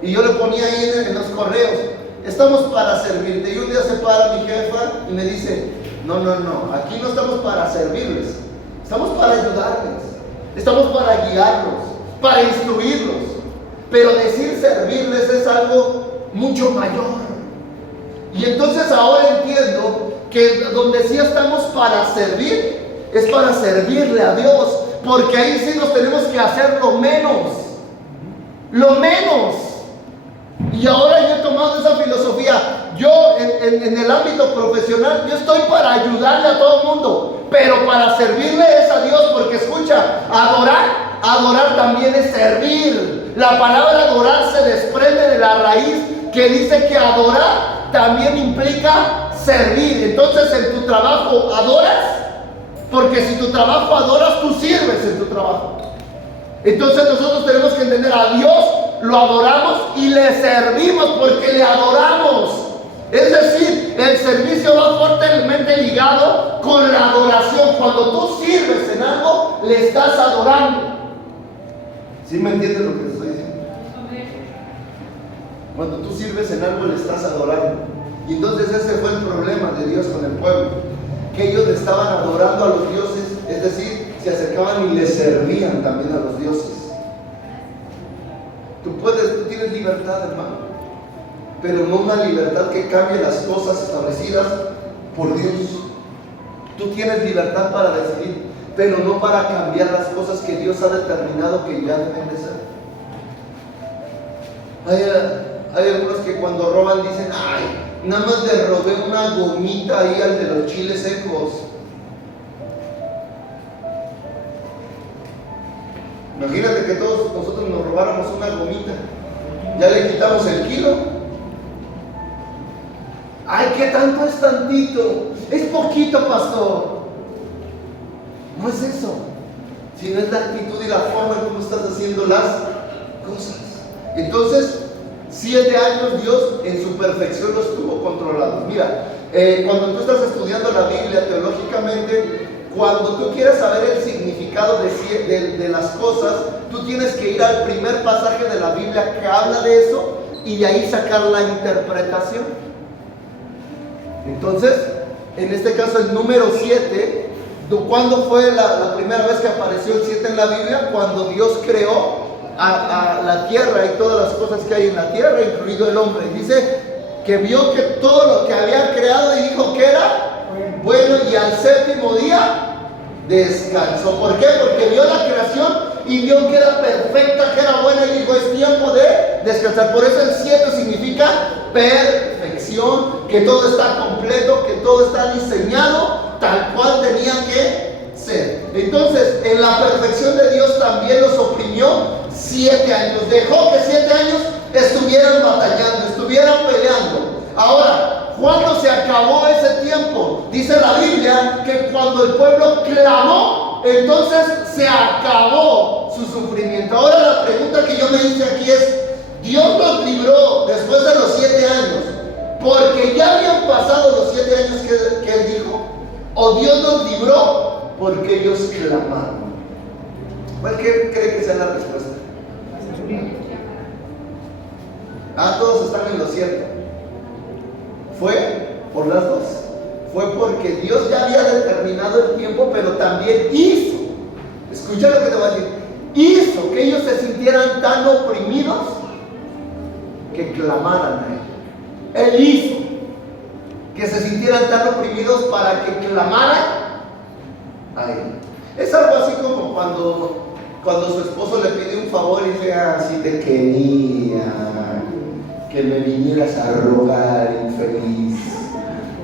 Y yo le ponía ahí en los correos: estamos para servirte. Y un día se para mi jefa y me dice: no, aquí no estamos para servirles, estamos para ayudarles. estamos para guiarlos, para instruirlos. Pero decir servirles es algo mucho mayor. Y entonces ahora entiendo que donde sí estamos para servir, es para servirle a Dios. Porque ahí sí nos tenemos que hacer lo menos. Lo menos. Y ahora yo he tomado esa filosofía. Yo en el ámbito profesional, yo estoy para ayudarle a todo el mundo, pero para servirle es a Dios. Porque escucha, adorar también es servir. La palabra adorar se desprende de la raíz que dice que adorar también implica servir. Entonces en tu trabajo adoras, porque si tu trabajo adoras, tú sirves en tu trabajo. Entonces nosotros tenemos que entender a Dios, lo adoramos y le servimos porque le adoramos. Es decir, el servicio va fuertemente ligado con la adoración. Cuando tú sirves en algo, le estás adorando. ¿Sí me entiendes lo que te estoy diciendo? Cuando tú sirves en algo, le estás adorando. Y entonces ese fue el problema de Dios con el pueblo, que ellos le estaban adorando a los dioses, es decir, se acercaban y le servían también a los dioses. Tú tienes libertad, hermano, pero no una libertad que cambie las cosas establecidas por Dios. Tú tienes libertad para decidir, pero no para cambiar las cosas que Dios ha determinado que ya deben de ser. Hay algunos que cuando roban dicen, ay, nada más le robé una gomita ahí al de los chiles secos. Imagínate que todos nosotros nos robáramos una gomita. Ya le quitamos el kilo. Ay, ¿qué tanto es tantito? Es poquito, pastor. No es eso, sino es la actitud y la forma en cómo estás haciendo las cosas. Entonces, 7 años Dios en su perfección los tuvo controlados. Mira, cuando tú estás estudiando la Biblia teológicamente, cuando tú quieres saber el significado de las cosas, tú tienes que ir al primer pasaje de la Biblia que habla de eso y de ahí sacar la interpretación. Entonces, en este caso el número 7, ¿cuándo fue la primera vez que apareció el 7 en la Biblia? Cuando Dios creó a la tierra y todas las cosas que hay en la tierra, incluido el hombre. Dice que vio que todo lo que había creado y dijo que era bueno, y al séptimo día descansó. ¿Por qué? Porque vio la creación y vio que era perfecta, que era buena, y dijo, es tiempo de descansar. Por eso el 7 significa perfección, que todo está completo, que todo está diseñado tal cual tenía que ser. Entonces, en la perfección de Dios también los oprimió 7 años. Dejó que 7 años estuvieran batallando, estuvieran peleando. Ahora, ¿cuándo se acabó ese tiempo? Dice la Biblia que cuando el pueblo clamó, entonces se acabó su sufrimiento. Ahora la pregunta que yo me hice aquí es, ¿Dios nos libró después de los 7 años porque ya habían pasado los 7 años que Él dijo? ¿O Dios nos libró porque ellos clamaron? ¿Cuál cree que sea la respuesta? Todos están en lo cierto. Fue por las dos. Fue porque Dios ya había determinado el tiempo, pero también hizo, escucha lo que te voy a decir, hizo que ellos se sintieran tan oprimidos que clamaran a Él. Él hizo que se sintieran tan oprimidos para que clamaran a Él. Es algo así como cuando su esposo le pide un favor y dice, si te quería que me vinieras a rogar, infeliz,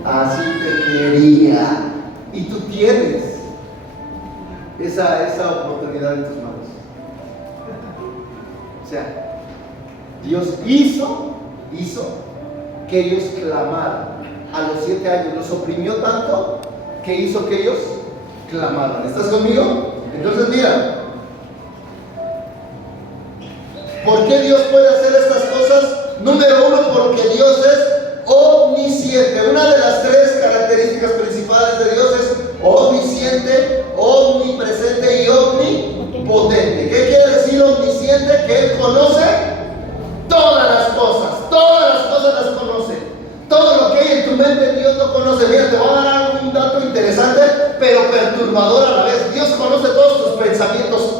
así te quería, y tú tienes esa oportunidad en tus manos. O sea, Dios hizo que ellos clamaran. A los 7 años los oprimió tanto que hizo que ellos clamaran. ¿Estás conmigo? Entonces mira, ¿por qué Dios puede hacer estas cosas? Número 1, porque Dios es omnisciente. Una de las 3 características principales de Dios es omnisciente, omnipresente y omnipotente. ¿Qué quiere decir omnisciente? Que Él conoce todas las cosas las conoce. Todo lo que hay en tu mente Dios lo conoce. Mira, te voy a dar un dato interesante, pero perturbador a la vez. Dios conoce todos tus pensamientos,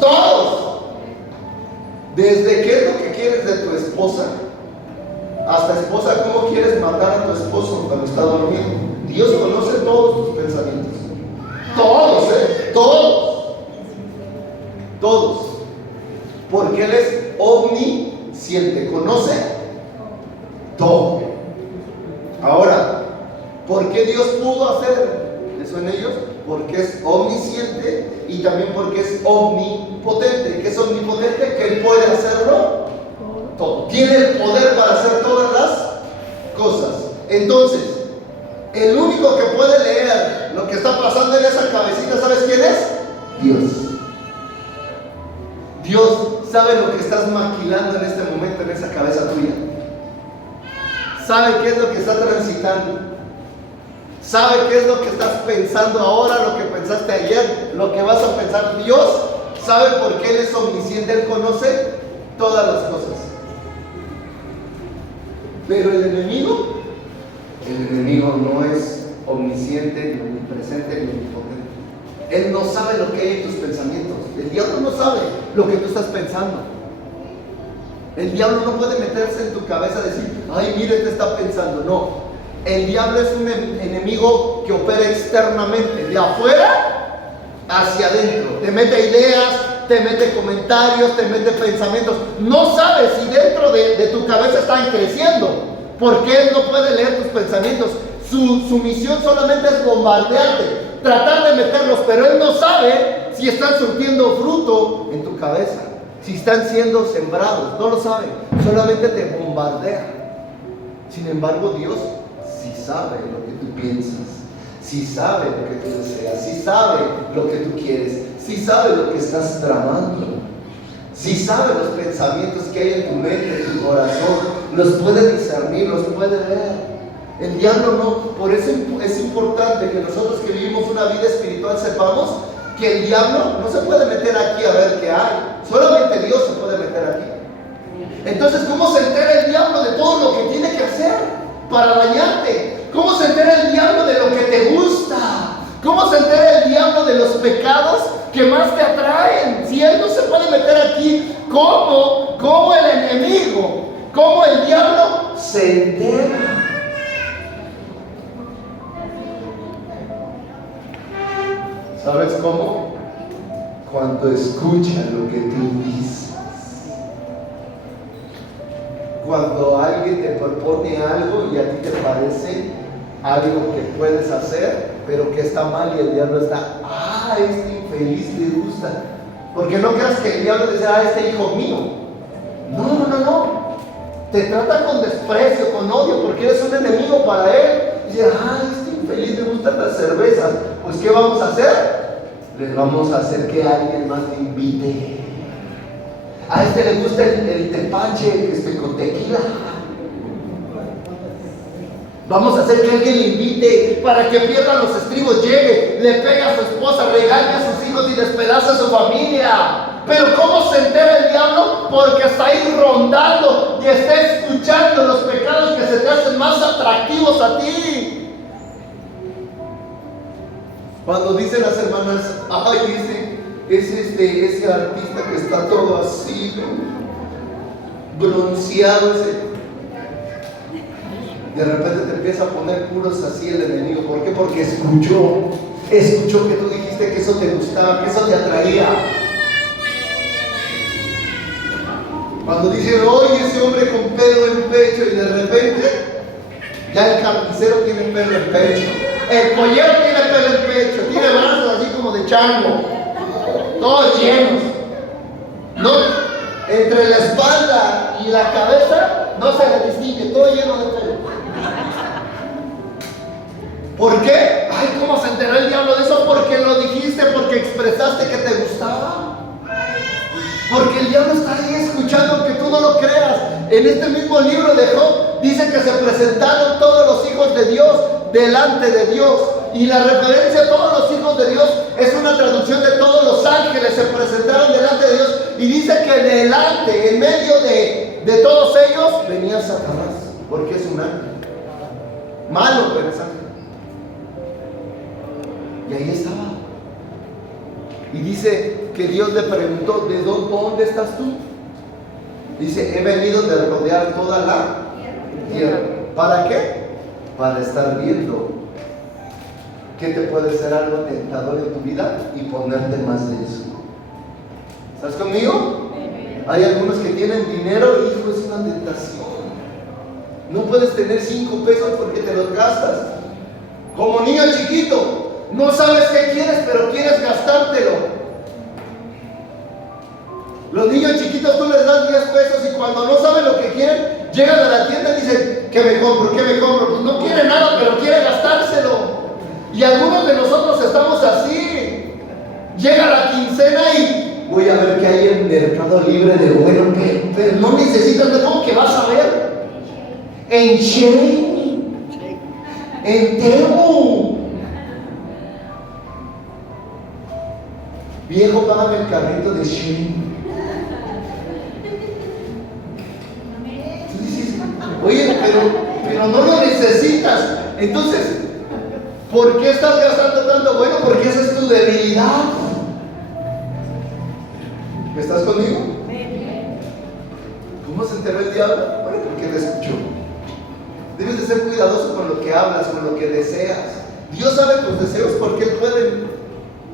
Hasta esposa, ¿cómo quieres matar a tu esposo cuando está dormido? Dios conoce todos tus pensamientos. Todos, todos. Todos. Porque Él es omnisciente. Conoce todo. Ahora, ¿por qué Dios pudo hacer eso en ellos? Porque es omnisciente y también porque es omnipotente. ¿Qué es omnipotente? Que Él puede hacerlo todo. Tiene el poder para hacer todas las cosas. Entonces, el único que puede leer lo que está pasando en esa cabecita, ¿sabes quién es? Dios. Dios sabe lo que estás maquilando en este momento en esa cabeza tuya. Sabe qué es lo que está transitando. Sabe qué es lo que estás pensando ahora, lo que pensaste ayer, lo que vas a pensar. Dios sabe por qué Él es omnisciente, Él conoce todas las cosas. Pero el enemigo no es omnisciente, ni omnipresente, ni omnipotente. Él no sabe lo que hay en tus pensamientos. El diablo no sabe lo que tú estás pensando. El diablo no puede meterse en tu cabeza y decir, ay, mire, te está pensando. No. El diablo es un enemigo que opera externamente, de afuera hacia adentro. Te mete ideas, te mete comentarios, te mete pensamientos. No sabes si dentro de tu cabeza están creciendo, porque Él no puede leer tus pensamientos. Su misión solamente es bombardearte, tratar de meterlos, pero Él no sabe si están surtiendo fruto en tu cabeza, si están siendo sembrados. No lo sabe, solamente te bombardea. Sin embargo, Dios sí sabe lo que tú piensas, sí sabe lo que tú deseas, sí sabe lo que tú quieres, sí sabe lo que estás tramando, sí sabe los pensamientos que hay en tu mente, en tu corazón, los puede discernir, los puede ver. El diablo no. Por eso es importante que nosotros que vivimos una vida espiritual sepamos que el diablo no se puede meter aquí a ver qué hay, solamente Dios se puede meter aquí. Entonces, ¿cómo se entera el diablo de todo lo que tiene que hacer para dañarte? ¿Cómo se entera el diablo de lo que te gusta? ¿Cómo se entera el diablo de los pecados que más te atraen? Si él no se puede meter aquí, ¿cómo el enemigo, cómo el diablo se entera? ¿Sabes cómo? Cuando escucha lo que tú dices. Cuando alguien te propone algo y a ti te parece algo que puedes hacer, pero que está mal y el diablo está, este infeliz le gusta. Porque no creas que el diablo dice, este hijo mío. No. Te trata con desprecio, con odio, porque eres un enemigo para él. Dice, este infeliz le gustan las cervezas. Pues, ¿qué vamos a hacer? Les vamos a hacer que alguien más le invite. A este le gusta el tepache con tequila. Vamos a hacer que alguien le invite para que pierda los estribos, llegue, le pegue a su esposa, regañe a sus hijos y despedace a su familia. Pero ¿cómo se entera el diablo? Porque está ahí rondando y está escuchando los pecados que se te hacen más atractivos a ti. Cuando dicen las hermanas, ese artista que está todo así, bronceado, de repente te empieza a poner puros así el enemigo. ¿Por qué? Porque escuchó que tú dijiste que eso te gustaba, que eso te atraía. Cuando dicen, oye, ese hombre con pelo en pecho, y de repente ya el carnicero tiene pelo en pecho, el pollero tiene pelo en pecho, tiene brazos así como de chango, todos llenos, no, entre la espalda y la cabeza no se le distingue, todo lleno de pelo. ¿Por qué? ¿Cómo se enteró el diablo de eso? Porque lo dijiste, porque expresaste que te gustaba. Porque el diablo está ahí escuchando que tú no lo creas. En este mismo libro de Job dice que se presentaron todos los hijos de Dios delante de Dios. Y la referencia a todos los hijos de Dios es una traducción de todos los ángeles se presentaron delante de Dios. Y dice que delante, en medio de todos ellos, venía Satanás. Porque es un ángel. Malo, pero es ángel. Y ahí estaba. Y dice que Dios le preguntó, ¿de dónde estás tú? Dice, he venido de rodear toda la tierra. ¿Para qué? Para estar viendo qué te puede ser algo tentador en tu vida y ponerte más de eso. ¿Estás conmigo? Hay algunos que tienen dinero y hijo, es una tentación. No puedes tener 5 pesos porque te los gastas. Como niño chiquito, no sabes qué quieres, pero quieres gastártelo. Los niños chiquitos tú les das 10 pesos y cuando no saben lo que quieren, llegan a la tienda y dicen, ¿qué me compro? ¿Qué me compro? Pues no quiere nada, pero quiere gastárselo. Y algunos de nosotros estamos así. Llega la quincena y voy a ver qué hay en Mercado Libre de bueno, pero no necesitas, ¿cómo que vas a ver? En Shein, en Temu. Viejo, págame el carrito de Shein. Tú dices, oye, pero no lo necesitas. Entonces, ¿por qué estás gastando tanto? Bueno, porque esa es tu debilidad. ¿Estás conmigo? ¿Cómo se enteró el diablo? Bueno, porque te escuchó. Debes de ser cuidadoso con lo que hablas, con lo que deseas. Dios sabe tus deseos porque Él puede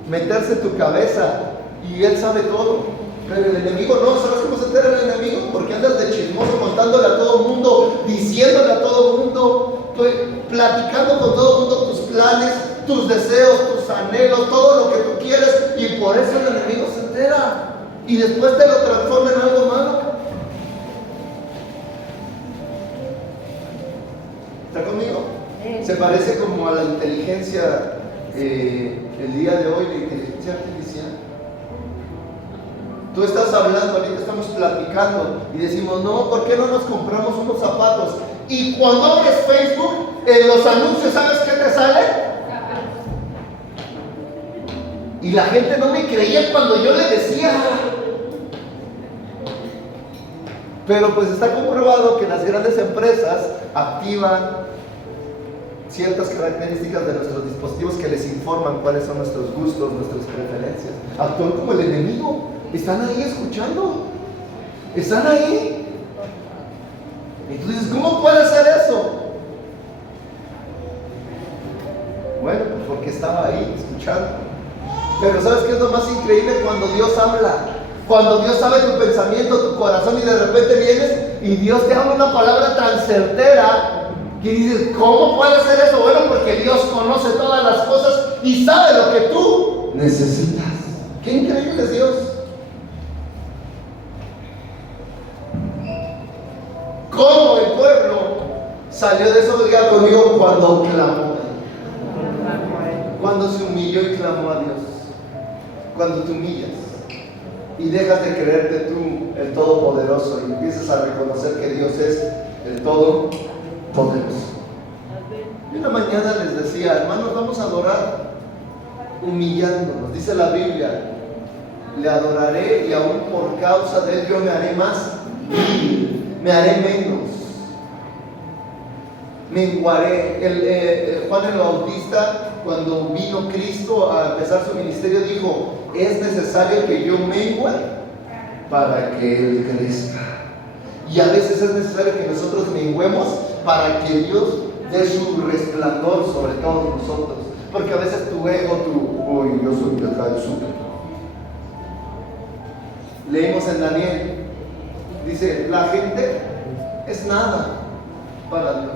meterse en tu cabeza y Él sabe todo. Pero el enemigo no. ¿Sabes cómo se entera el enemigo? Porque andas de chismoso contándole a todo el mundo, diciéndole a todo el mundo, platicando con todo el mundo tus planes, tus deseos, tus anhelos, todo lo que tú quieres, y por eso el enemigo se entera y después te lo transforma en algo malo. ¿Está conmigo? Se parece como a la inteligencia el día de hoy, la inteligencia artificial. Tú estás hablando, ahorita estamos platicando y decimos, no, ¿por qué no nos compramos unos zapatos? Y cuando abres Facebook, en los anuncios, ¿sabes qué te sale? Y la gente no me creía cuando yo le decía. Pero pues está comprobado que las grandes empresas activan ciertas características de nuestros dispositivos que les informan cuáles son nuestros gustos, nuestras preferencias. Actúan como el enemigo. Están ahí escuchando. Están ahí. Y tú dices, ¿cómo puede ser eso? Bueno, pues porque estaba ahí escuchando. Pero ¿sabes qué es lo más increíble? Cuando Dios habla. Cuando Dios sabe tu pensamiento, tu corazón, y de repente vienes y Dios te habla una palabra tan certera que dices, ¿cómo puede ser eso? Bueno, porque Dios conoce todas las cosas y sabe lo que tú necesitas. ¡Qué increíble es Dios! ¿Cómo el pueblo salió de eso? Diga conmigo, cuando clamó. Cuando se humilló y clamó a Dios. Cuando te humillas y dejas de creerte tú el Todopoderoso y empiezas a reconocer que Dios es el Todopoderoso. Y una mañana les decía, hermanos, vamos a adorar humillándonos. Dice la Biblia, le adoraré y aún por causa de él yo me haré más vil, me haré menos, menguaré. Juan el Bautista, cuando vino Cristo a empezar su ministerio, dijo, es necesario que yo mengue para que Él crezca. Y a veces es necesario que nosotros menguemos para que Dios dé su resplandor sobre todos nosotros. Porque a veces tu ego, yo soy de acá del súper. Leímos en Daniel, dice, la gente es nada para Dios.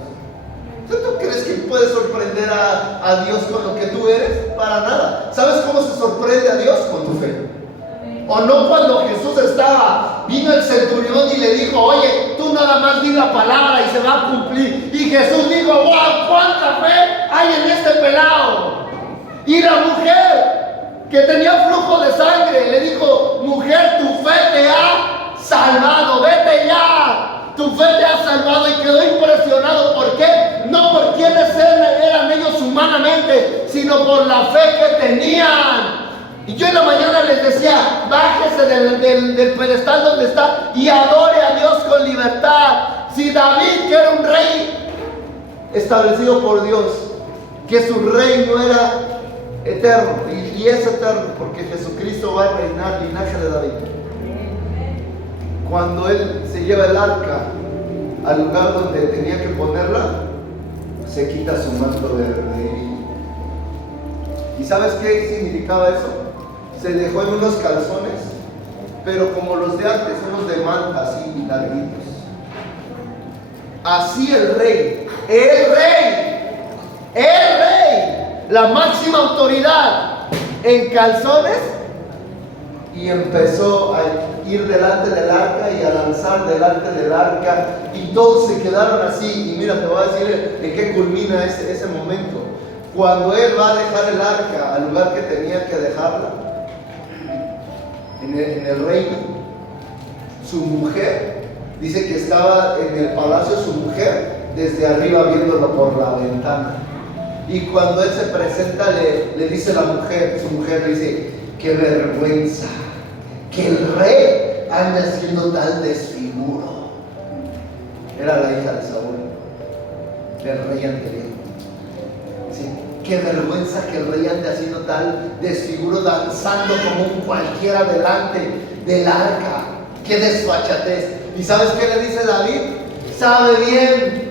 ¿Tú crees que puedes sorprender a Dios con lo que tú eres? Para nada. ¿Sabes cómo se sorprende a Dios? Con tu fe. O no, cuando Jesús vino el centurión y le dijo, oye, tú nada más di la palabra y se va a cumplir. Y Jesús dijo, wow, ¿cuánta fe hay en este pelado? Y la mujer que tenía flujo de sangre le dijo, mujer, tu fe te ha salvado, vete ya. Tu fe te ha salvado, y quedó impresionado. ¿Por qué? No por quiénes eran ellos humanamente, sino por la fe que tenían. Y yo en la mañana les decía, bájese del pedestal donde está y adore a Dios con libertad. Si David, que era un rey establecido por Dios, que su reino era eterno, y es eterno porque Jesucristo va a reinar, linaje de David. Cuando Él se lleva el arca al lugar donde tenía que ponerla, se quita su manto de rey. ¿Y sabes qué significaba eso? Se dejó en unos calzones, pero como los de antes, unos de manta así larguitos. Así el rey, la máxima autoridad, en calzones, y empezó a ir delante del arca y a lanzar delante del arca, y todos se quedaron así. Y mira, te voy a decir en qué culmina ese momento. Cuando él va a dejar el arca al lugar que tenía que dejarla, en el reino, su mujer, dice que estaba en el palacio su mujer, desde arriba viéndolo por la ventana. Y cuando él se presenta, le dice la mujer, su mujer le dice: qué vergüenza que el rey ande haciendo tal desfiguro. Era la hija de Saúl, del rey anterior. Sí, qué vergüenza que el rey ande haciendo tal desfiguro, danzando como un cualquiera delante del arca. Qué desfachatez. ¿Y sabes qué le dice David? Sabe bien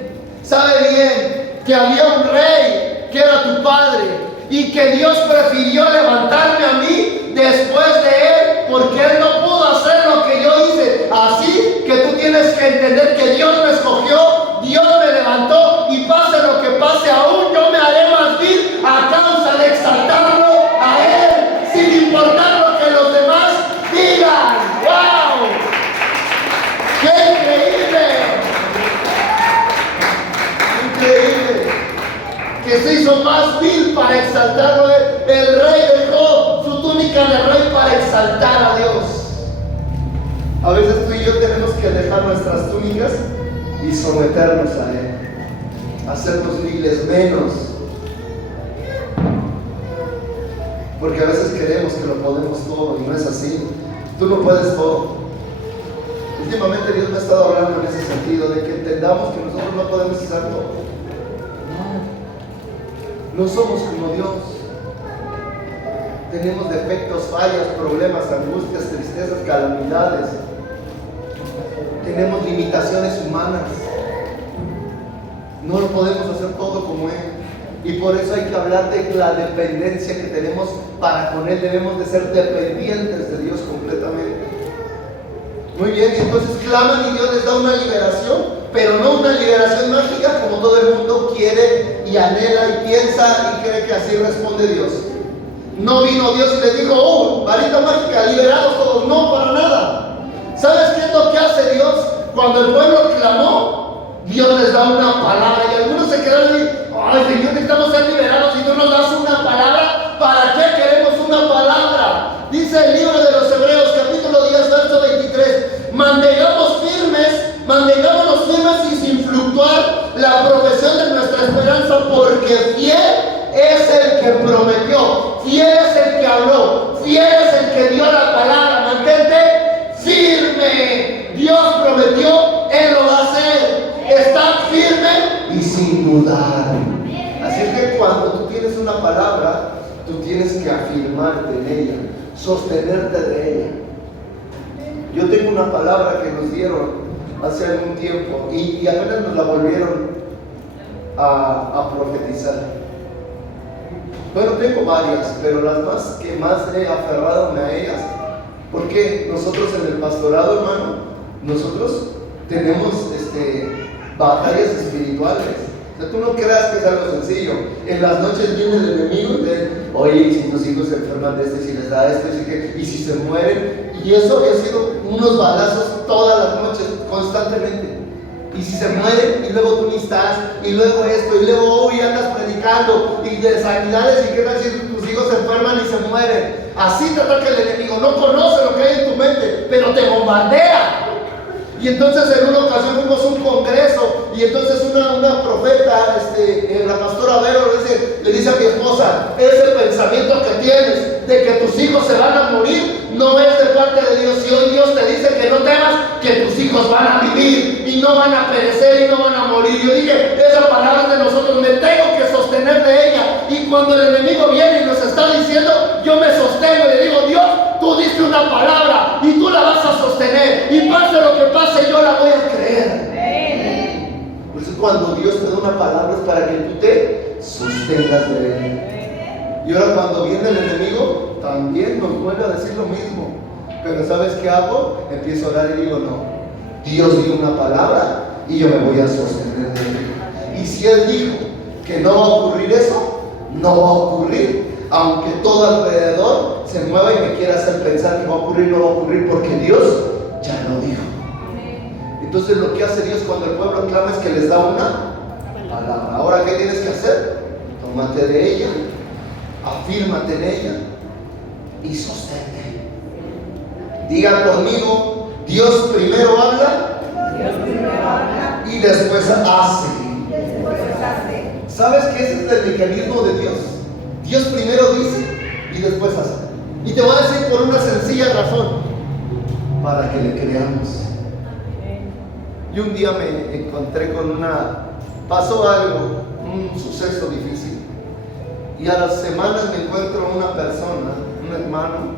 que había un rey que era tu padre y que Dios prefirió levantarme a mí después de él, porque él no pudo hacer lo que yo hice. Así que tú tienes que entender que Dios me escogió, Dios me levantó, y pase lo que pase, aún yo me haré más vil a causa de exaltarlo a él, sin importar lo que los demás digan. ¡Wow! ¡Qué increíble! Increíble que se hizo más vil para exaltarlo. El rey dejó su túnica de rey para exaltar a Dios. A veces tú y yo tenemos que dejar nuestras túnicas y someternos a él, hacernos viles menos, porque a veces creemos que lo podemos todo y no es así. Tú no puedes todo. Últimamente Dios me ha estado hablando en ese sentido, de que entendamos que nosotros no podemos hacer todo. No somos como Dios. Tenemos defectos, fallas, problemas, angustias, tristezas, calamidades. Tenemos limitaciones humanas. No lo podemos hacer todo como Él. Y por eso hay que hablar de la dependencia que tenemos para con Él. Debemos de ser dependientes de Dios completamente. Muy bien, y entonces claman y Dios les da una liberación, pero no una liberación mágica como todo el mundo quiere y anhela y piensa y cree que así responde Dios. No vino Dios y les dijo: varita mágica, liberados todos. No, para nada. ¿Sabes qué es lo que hace Dios? Cuando el pueblo clamó, Dios les da una palabra, y algunos se quedaron y: ay, Señor, necesitamos ser liberados y tú nos das una palabra. ¿Para qué queremos una palabra? Dice el libro de los Hebreos, capítulo 10, verso 23: mantengámonos firmes y sin fluctuar la profesión de nuestra esperanza, porque fiel es el que prometió, fiel es el que habló, fiel es el que dio la palabra. Mantente firme. Dios prometió, Él lo va a hacer. Está firme y sin dudar. Así que cuando tú tienes una palabra, tú tienes que afirmarte en ella, sostenerte de ella. Yo tengo una palabra que nos dieron hace algún tiempo y apenas nos la volvieron a profetizar. Bueno, tengo varias, pero las que más he aferrado a ellas, porque nosotros en el pastorado, hermano, nosotros tenemos batallas espirituales. O sea, tú no creas que es algo sencillo. En las noches viene el enemigo y te: oye, si tus hijos se enferman de esto, y si les da esto, y si se mueren. Y eso había sido unos balazos todas las noches, constantemente. Y si se mueren, y luego tú ni estás, y luego esto, y luego hoy andas predicando, y de sanidades, y qué tal si tus hijos se enferman y se mueren. Así te ataca el enemigo. No conoce lo que hay en tu mente, pero te bombardea. Y entonces en una ocasión fuimos a un congreso, y entonces una profeta, la pastora Vero, le dice a mi esposa: ese pensamiento que tienes de que tus hijos se van a morir no es de parte de Dios. Y hoy Dios te dice que no temas, que tus hijos van a vivir y no van a perecer y no van a morir. Yo dije: esa palabra es de nosotros, me tengo que sostener de ella. Y cuando el enemigo viene y nos está diciendo, yo me sostengo y le digo: Dios, tú diste una palabra y tú la vas a sostener, y pase lo que pase, yo la voy a creer. cuando Dios te da una palabra es para que tú te sostengas de él. Y ahora cuando viene el enemigo, también nos vuelve a decir lo mismo. Pero ¿sabes qué hago? Empiezo a orar y digo, no, Dios dio una palabra y yo me voy a sostener de él. Y si Él dijo que no va a ocurrir eso, no va a ocurrir. Aunque todo alrededor se mueva y me quiera hacer pensar que va a ocurrir, no va a ocurrir porque Dios ya lo dijo. Entonces lo que hace Dios cuando el pueblo clama es que les da una palabra. Ahora, ¿qué tienes que hacer? Tómate de ella, afírmate en ella y sostente. Diga conmigo, Dios primero habla y después hace. ¿Sabes que ese es el mecanismo de Dios? Dios primero dice y después hace. Y te voy a decir por una sencilla razón, para que le creamos. Y un día me encontré con pasó algo, un suceso difícil. Y a las semanas me encuentro una persona, un hermano,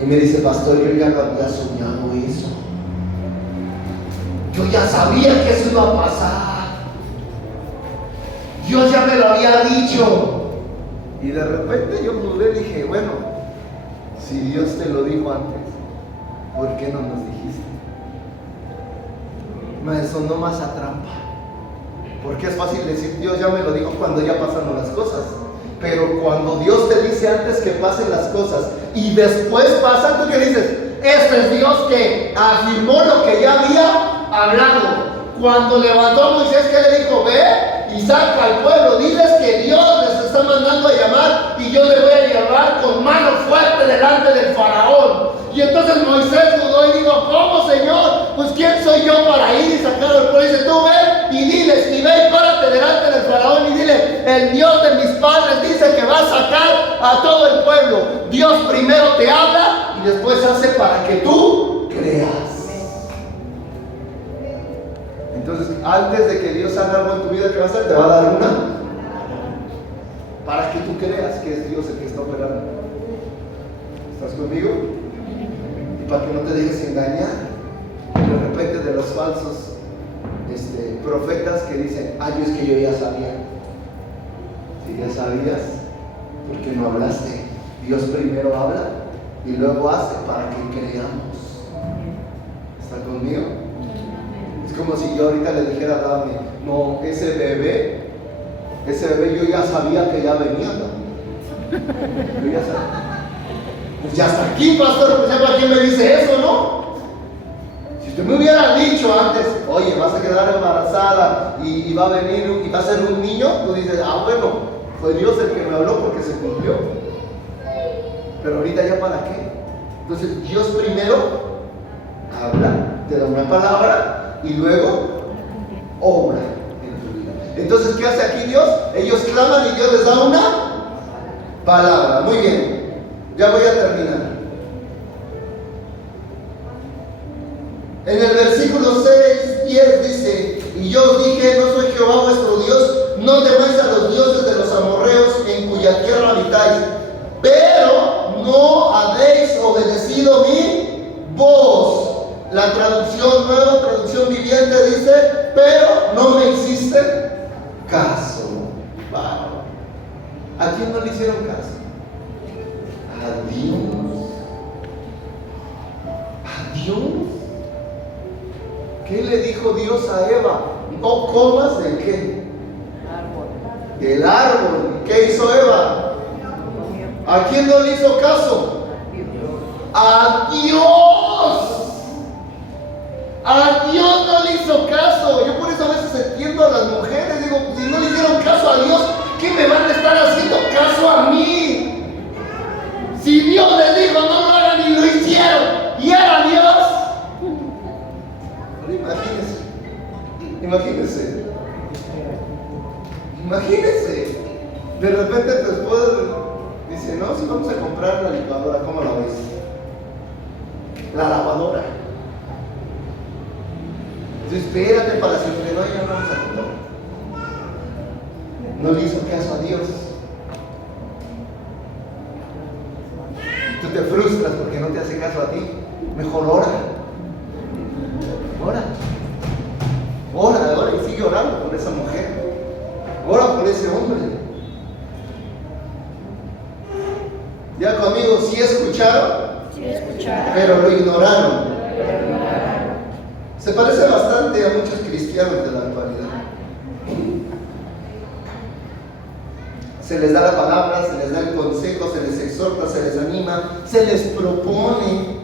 y me dice, pastor, yo ya había soñado eso. Yo ya sabía que eso iba a pasar. Dios ya me lo había dicho. Y de repente yo dudé y dije, bueno, si Dios te lo dijo antes, ¿por qué no nos dijiste? Me sonó más a trampa. Porque es fácil decir, Dios ya me lo dijo cuando ya pasaron las cosas. Pero cuando Dios te dice antes que pasen las cosas y después pasan, ¿tú qué dices? Este es Dios que afirmó lo que ya había hablado. Cuando levantó a Moisés, ¿qué le dijo? Ve y saca al pueblo, diles que Dios les está mandando a llamar y yo le voy a llevar con mano fuerte delante del faraón. Y entonces Moisés dudó y dijo, ¿cómo, Señor? Pues ¿quién soy yo para ir y sacar al pueblo? Y dice, tú ve y diles, y ve y párate delante del faraón y dile, el Dios de mis padres dice que va a sacar a todo el pueblo. Dios primero te habla y después hace para que tú creas. Entonces, antes de que Dios haga algo en tu vida, ¿qué va a hacer? Te va a dar una para que tú creas que es Dios el que está operando. ¿Estás conmigo? Y para que no te dejes engañar de repente de los falsos profetas que dicen, ay, es que yo ya sabía. Si ya sabías, ¿por qué no hablaste? Dios primero habla y luego hace para que creamos. ¿Está conmigo? Es como si yo ahorita le dijera a Dami, no, ese bebé yo ya sabía que ya venía, ¿no? Yo ya sabía. Pues ya está aquí, pastor, pues ya para quién me dice eso, ¿no? Si usted me hubiera dicho antes, oye, vas a quedar embarazada y va a venir y va a ser un niño, tú dices, ah, bueno, fue Dios el que me habló porque se cumplió. Pero ahorita ya para qué. Entonces Dios primero habla, te da una palabra y luego obra en tu vida. Entonces, ¿qué hace aquí Dios? Ellos claman y Dios les da una palabra. Muy bien. Ya voy a terminar. En el versículo 6-10 dice, y yo os dije, no soy Jehová vuestro Dios, no temáis a los dioses de los amorreos en cuya tierra habitáis, pero no habéis obedecido mi voz. La traducción, nueva traducción viviente dice, pero no me hiciste caso. Wow. ¿A quién no le hicieron caso? A Dios. A Dios. ¿Qué le dijo Dios a Eva? No comas ¿de qué? Del árbol. ¿Qué hizo Eva? ¿A quién no le hizo caso? A Dios. A Dios no le hizo caso. Yo por eso a veces entiendo a las mujeres. Digo, si no le hicieron caso a Dios, ¿qué me van a estar haciendo caso a mí? Si Dios les dijo no lo hagan y lo hicieron, y era Dios. Imagínense. De repente tu esposa dice, no, si vamos a comprar la licuadora, ¿cómo la ves? La lavadora. Entonces, espérate para siempre, no, ya vamos a comprar. No le hizo caso a Dios. Tú te frustras porque no te hace caso a ti. Mejor ora. Ora. Ora y sigue orando por esa mujer, ora por ese hombre. Ya conmigo, sí escucharon, pero lo ignoraron. Se parece bastante a muchos cristianos de la actualidad. Se les da la palabra, se les da el consejo, se les exhorta, se les anima, se les propone,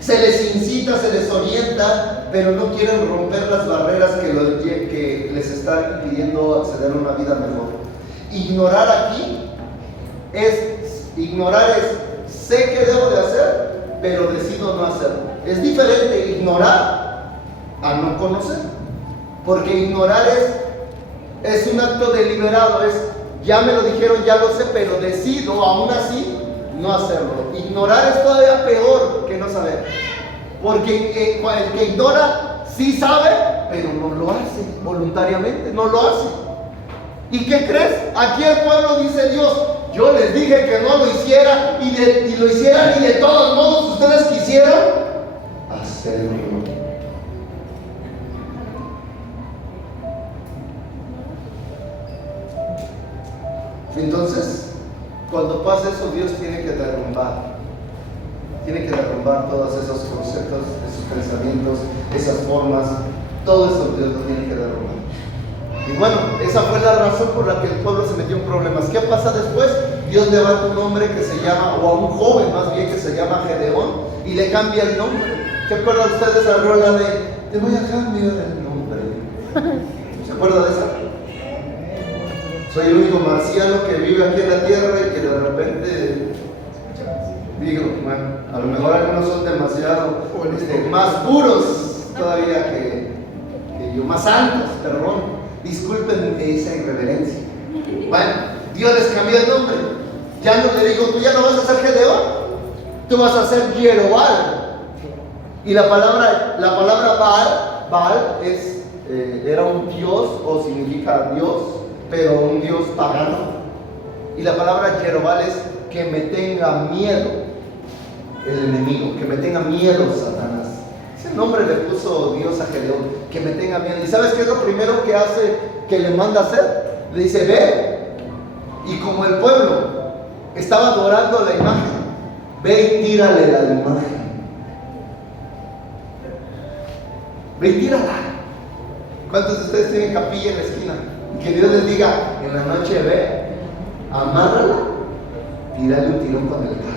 se les incita, se les orienta, pero no quieren romper las barreras que les están impidiendo acceder a una vida mejor. Ignorar aquí ignorar es, sé que debo de hacer, pero decido no hacerlo. Es diferente ignorar a no conocer, porque ignorar es un acto deliberado, ya me lo dijeron, ya lo sé, pero decido aún así no hacerlo. Ignorar es todavía peor que no saber, porque el que ignora sí sabe, pero no lo hace voluntariamente, no lo hace. ¿Y qué crees? Aquí el pueblo dice Dios, yo les dije que no lo hiciera y lo hicieran, y de todos modos ustedes quisieron hacerlo. Entonces, cuando pasa eso, Dios tiene que derrumbar todos esos conceptos, esos pensamientos, esas formas, todo eso Dios lo tiene que derrumbar. Y bueno, esa fue la razón por la que el pueblo se metió en problemas. ¿Qué pasa después? Dios levanta un hombre que se llama, o a un joven más bien, que se llama Gedeón, y le cambia el nombre. ¿Se acuerdan ustedes la rola de te voy a cambiar el nombre? ¿Se acuerdan de esa? Soy el único marciano que vive aquí en la tierra y que de repente digo, bueno, a lo mejor algunos son demasiado más puros todavía que yo, más santos, perdón. Disculpen esa irreverencia. Bueno, Dios les cambió el nombre. Ya no le digo, tú ya no vas a ser Gedeón, tú vas a ser Jerobal. Y la palabra Baal era un dios, o significa Dios, pero un dios pagano. Y la palabra Jerobal es que me tenga miedo el enemigo, que me tenga miedo Satanás. Ese nombre le puso Dios a Gedeón, que me tenga miedo. ¿Y sabes qué es lo primero que hace, que le manda a hacer? Le dice, ve, y como el pueblo estaba adorando la imagen, ve y tírale la imagen. Ve y tírala. ¿Cuántos de ustedes tienen capilla en la esquina? Que Dios les diga, en la noche ve, amárrala, tírale un tirón con el carro.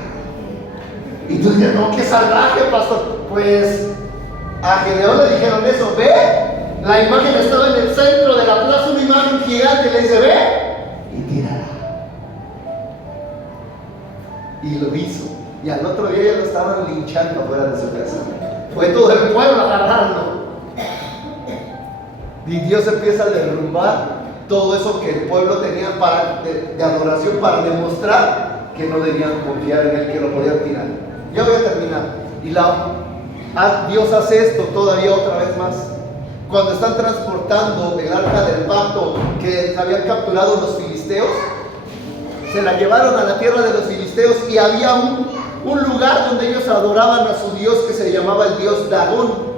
Y tú dices, no, qué salvaje, pastor. Pues a Gedeón le dijeron eso, ve, la imagen estaba en el centro de la plaza, una imagen gigante, le dice, ve y tírala. Y lo hizo. Y al otro día ya lo estaban linchando fuera de su casa. Fue todo el pueblo a agarrarlo. Y Dios empieza a derrumbar todo eso que el pueblo tenía de adoración, para demostrar que no debían confiar en él, que lo podían tirar. Ya voy a terminar. Y Dios hace esto todavía otra vez más. Cuando están transportando el arca del pacto que habían capturado los filisteos, se la llevaron a la tierra de los filisteos, y había un lugar donde ellos adoraban a su dios, que se llamaba el dios Dagón.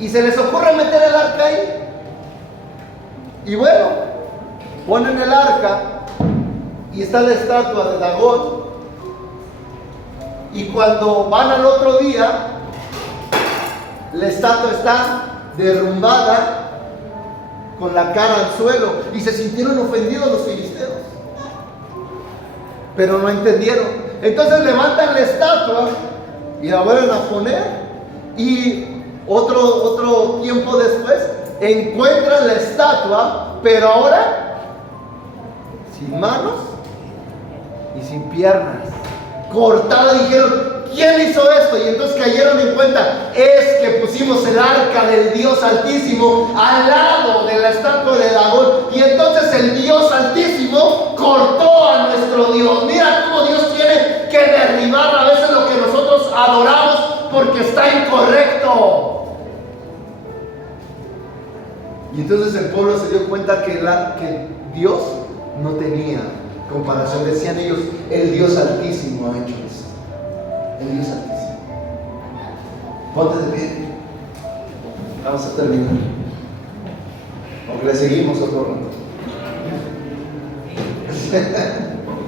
Y se les ocurre meter el arca ahí. Y bueno, ponen el arca y está la estatua de Dagón. Y cuando van al otro día, la estatua está derrumbada con la cara al suelo, y se sintieron ofendidos los filisteos, pero no entendieron. Entonces levantan la estatua y la vuelven a poner, y otro tiempo después encuentran la estatua, pero ahora sin manos y sin piernas, cortada. Dijeron, ¿quién hizo esto? Y entonces cayeron en cuenta, es que pusimos el arca del Dios Altísimo al lado de la estatua de Dagón, y entonces el Dios Altísimo cortó a nuestro Dios. Mira cómo Dios tiene que derribar a veces lo que nosotros adoramos, porque está incorrecto. Y entonces el pueblo se dio cuenta que Dios no tenía comparación. Decían ellos, el Dios Altísimo ha hecho esto. El Dios Altísimo. Ponte de pie. vamos a terminar. O que le seguimos otro rato.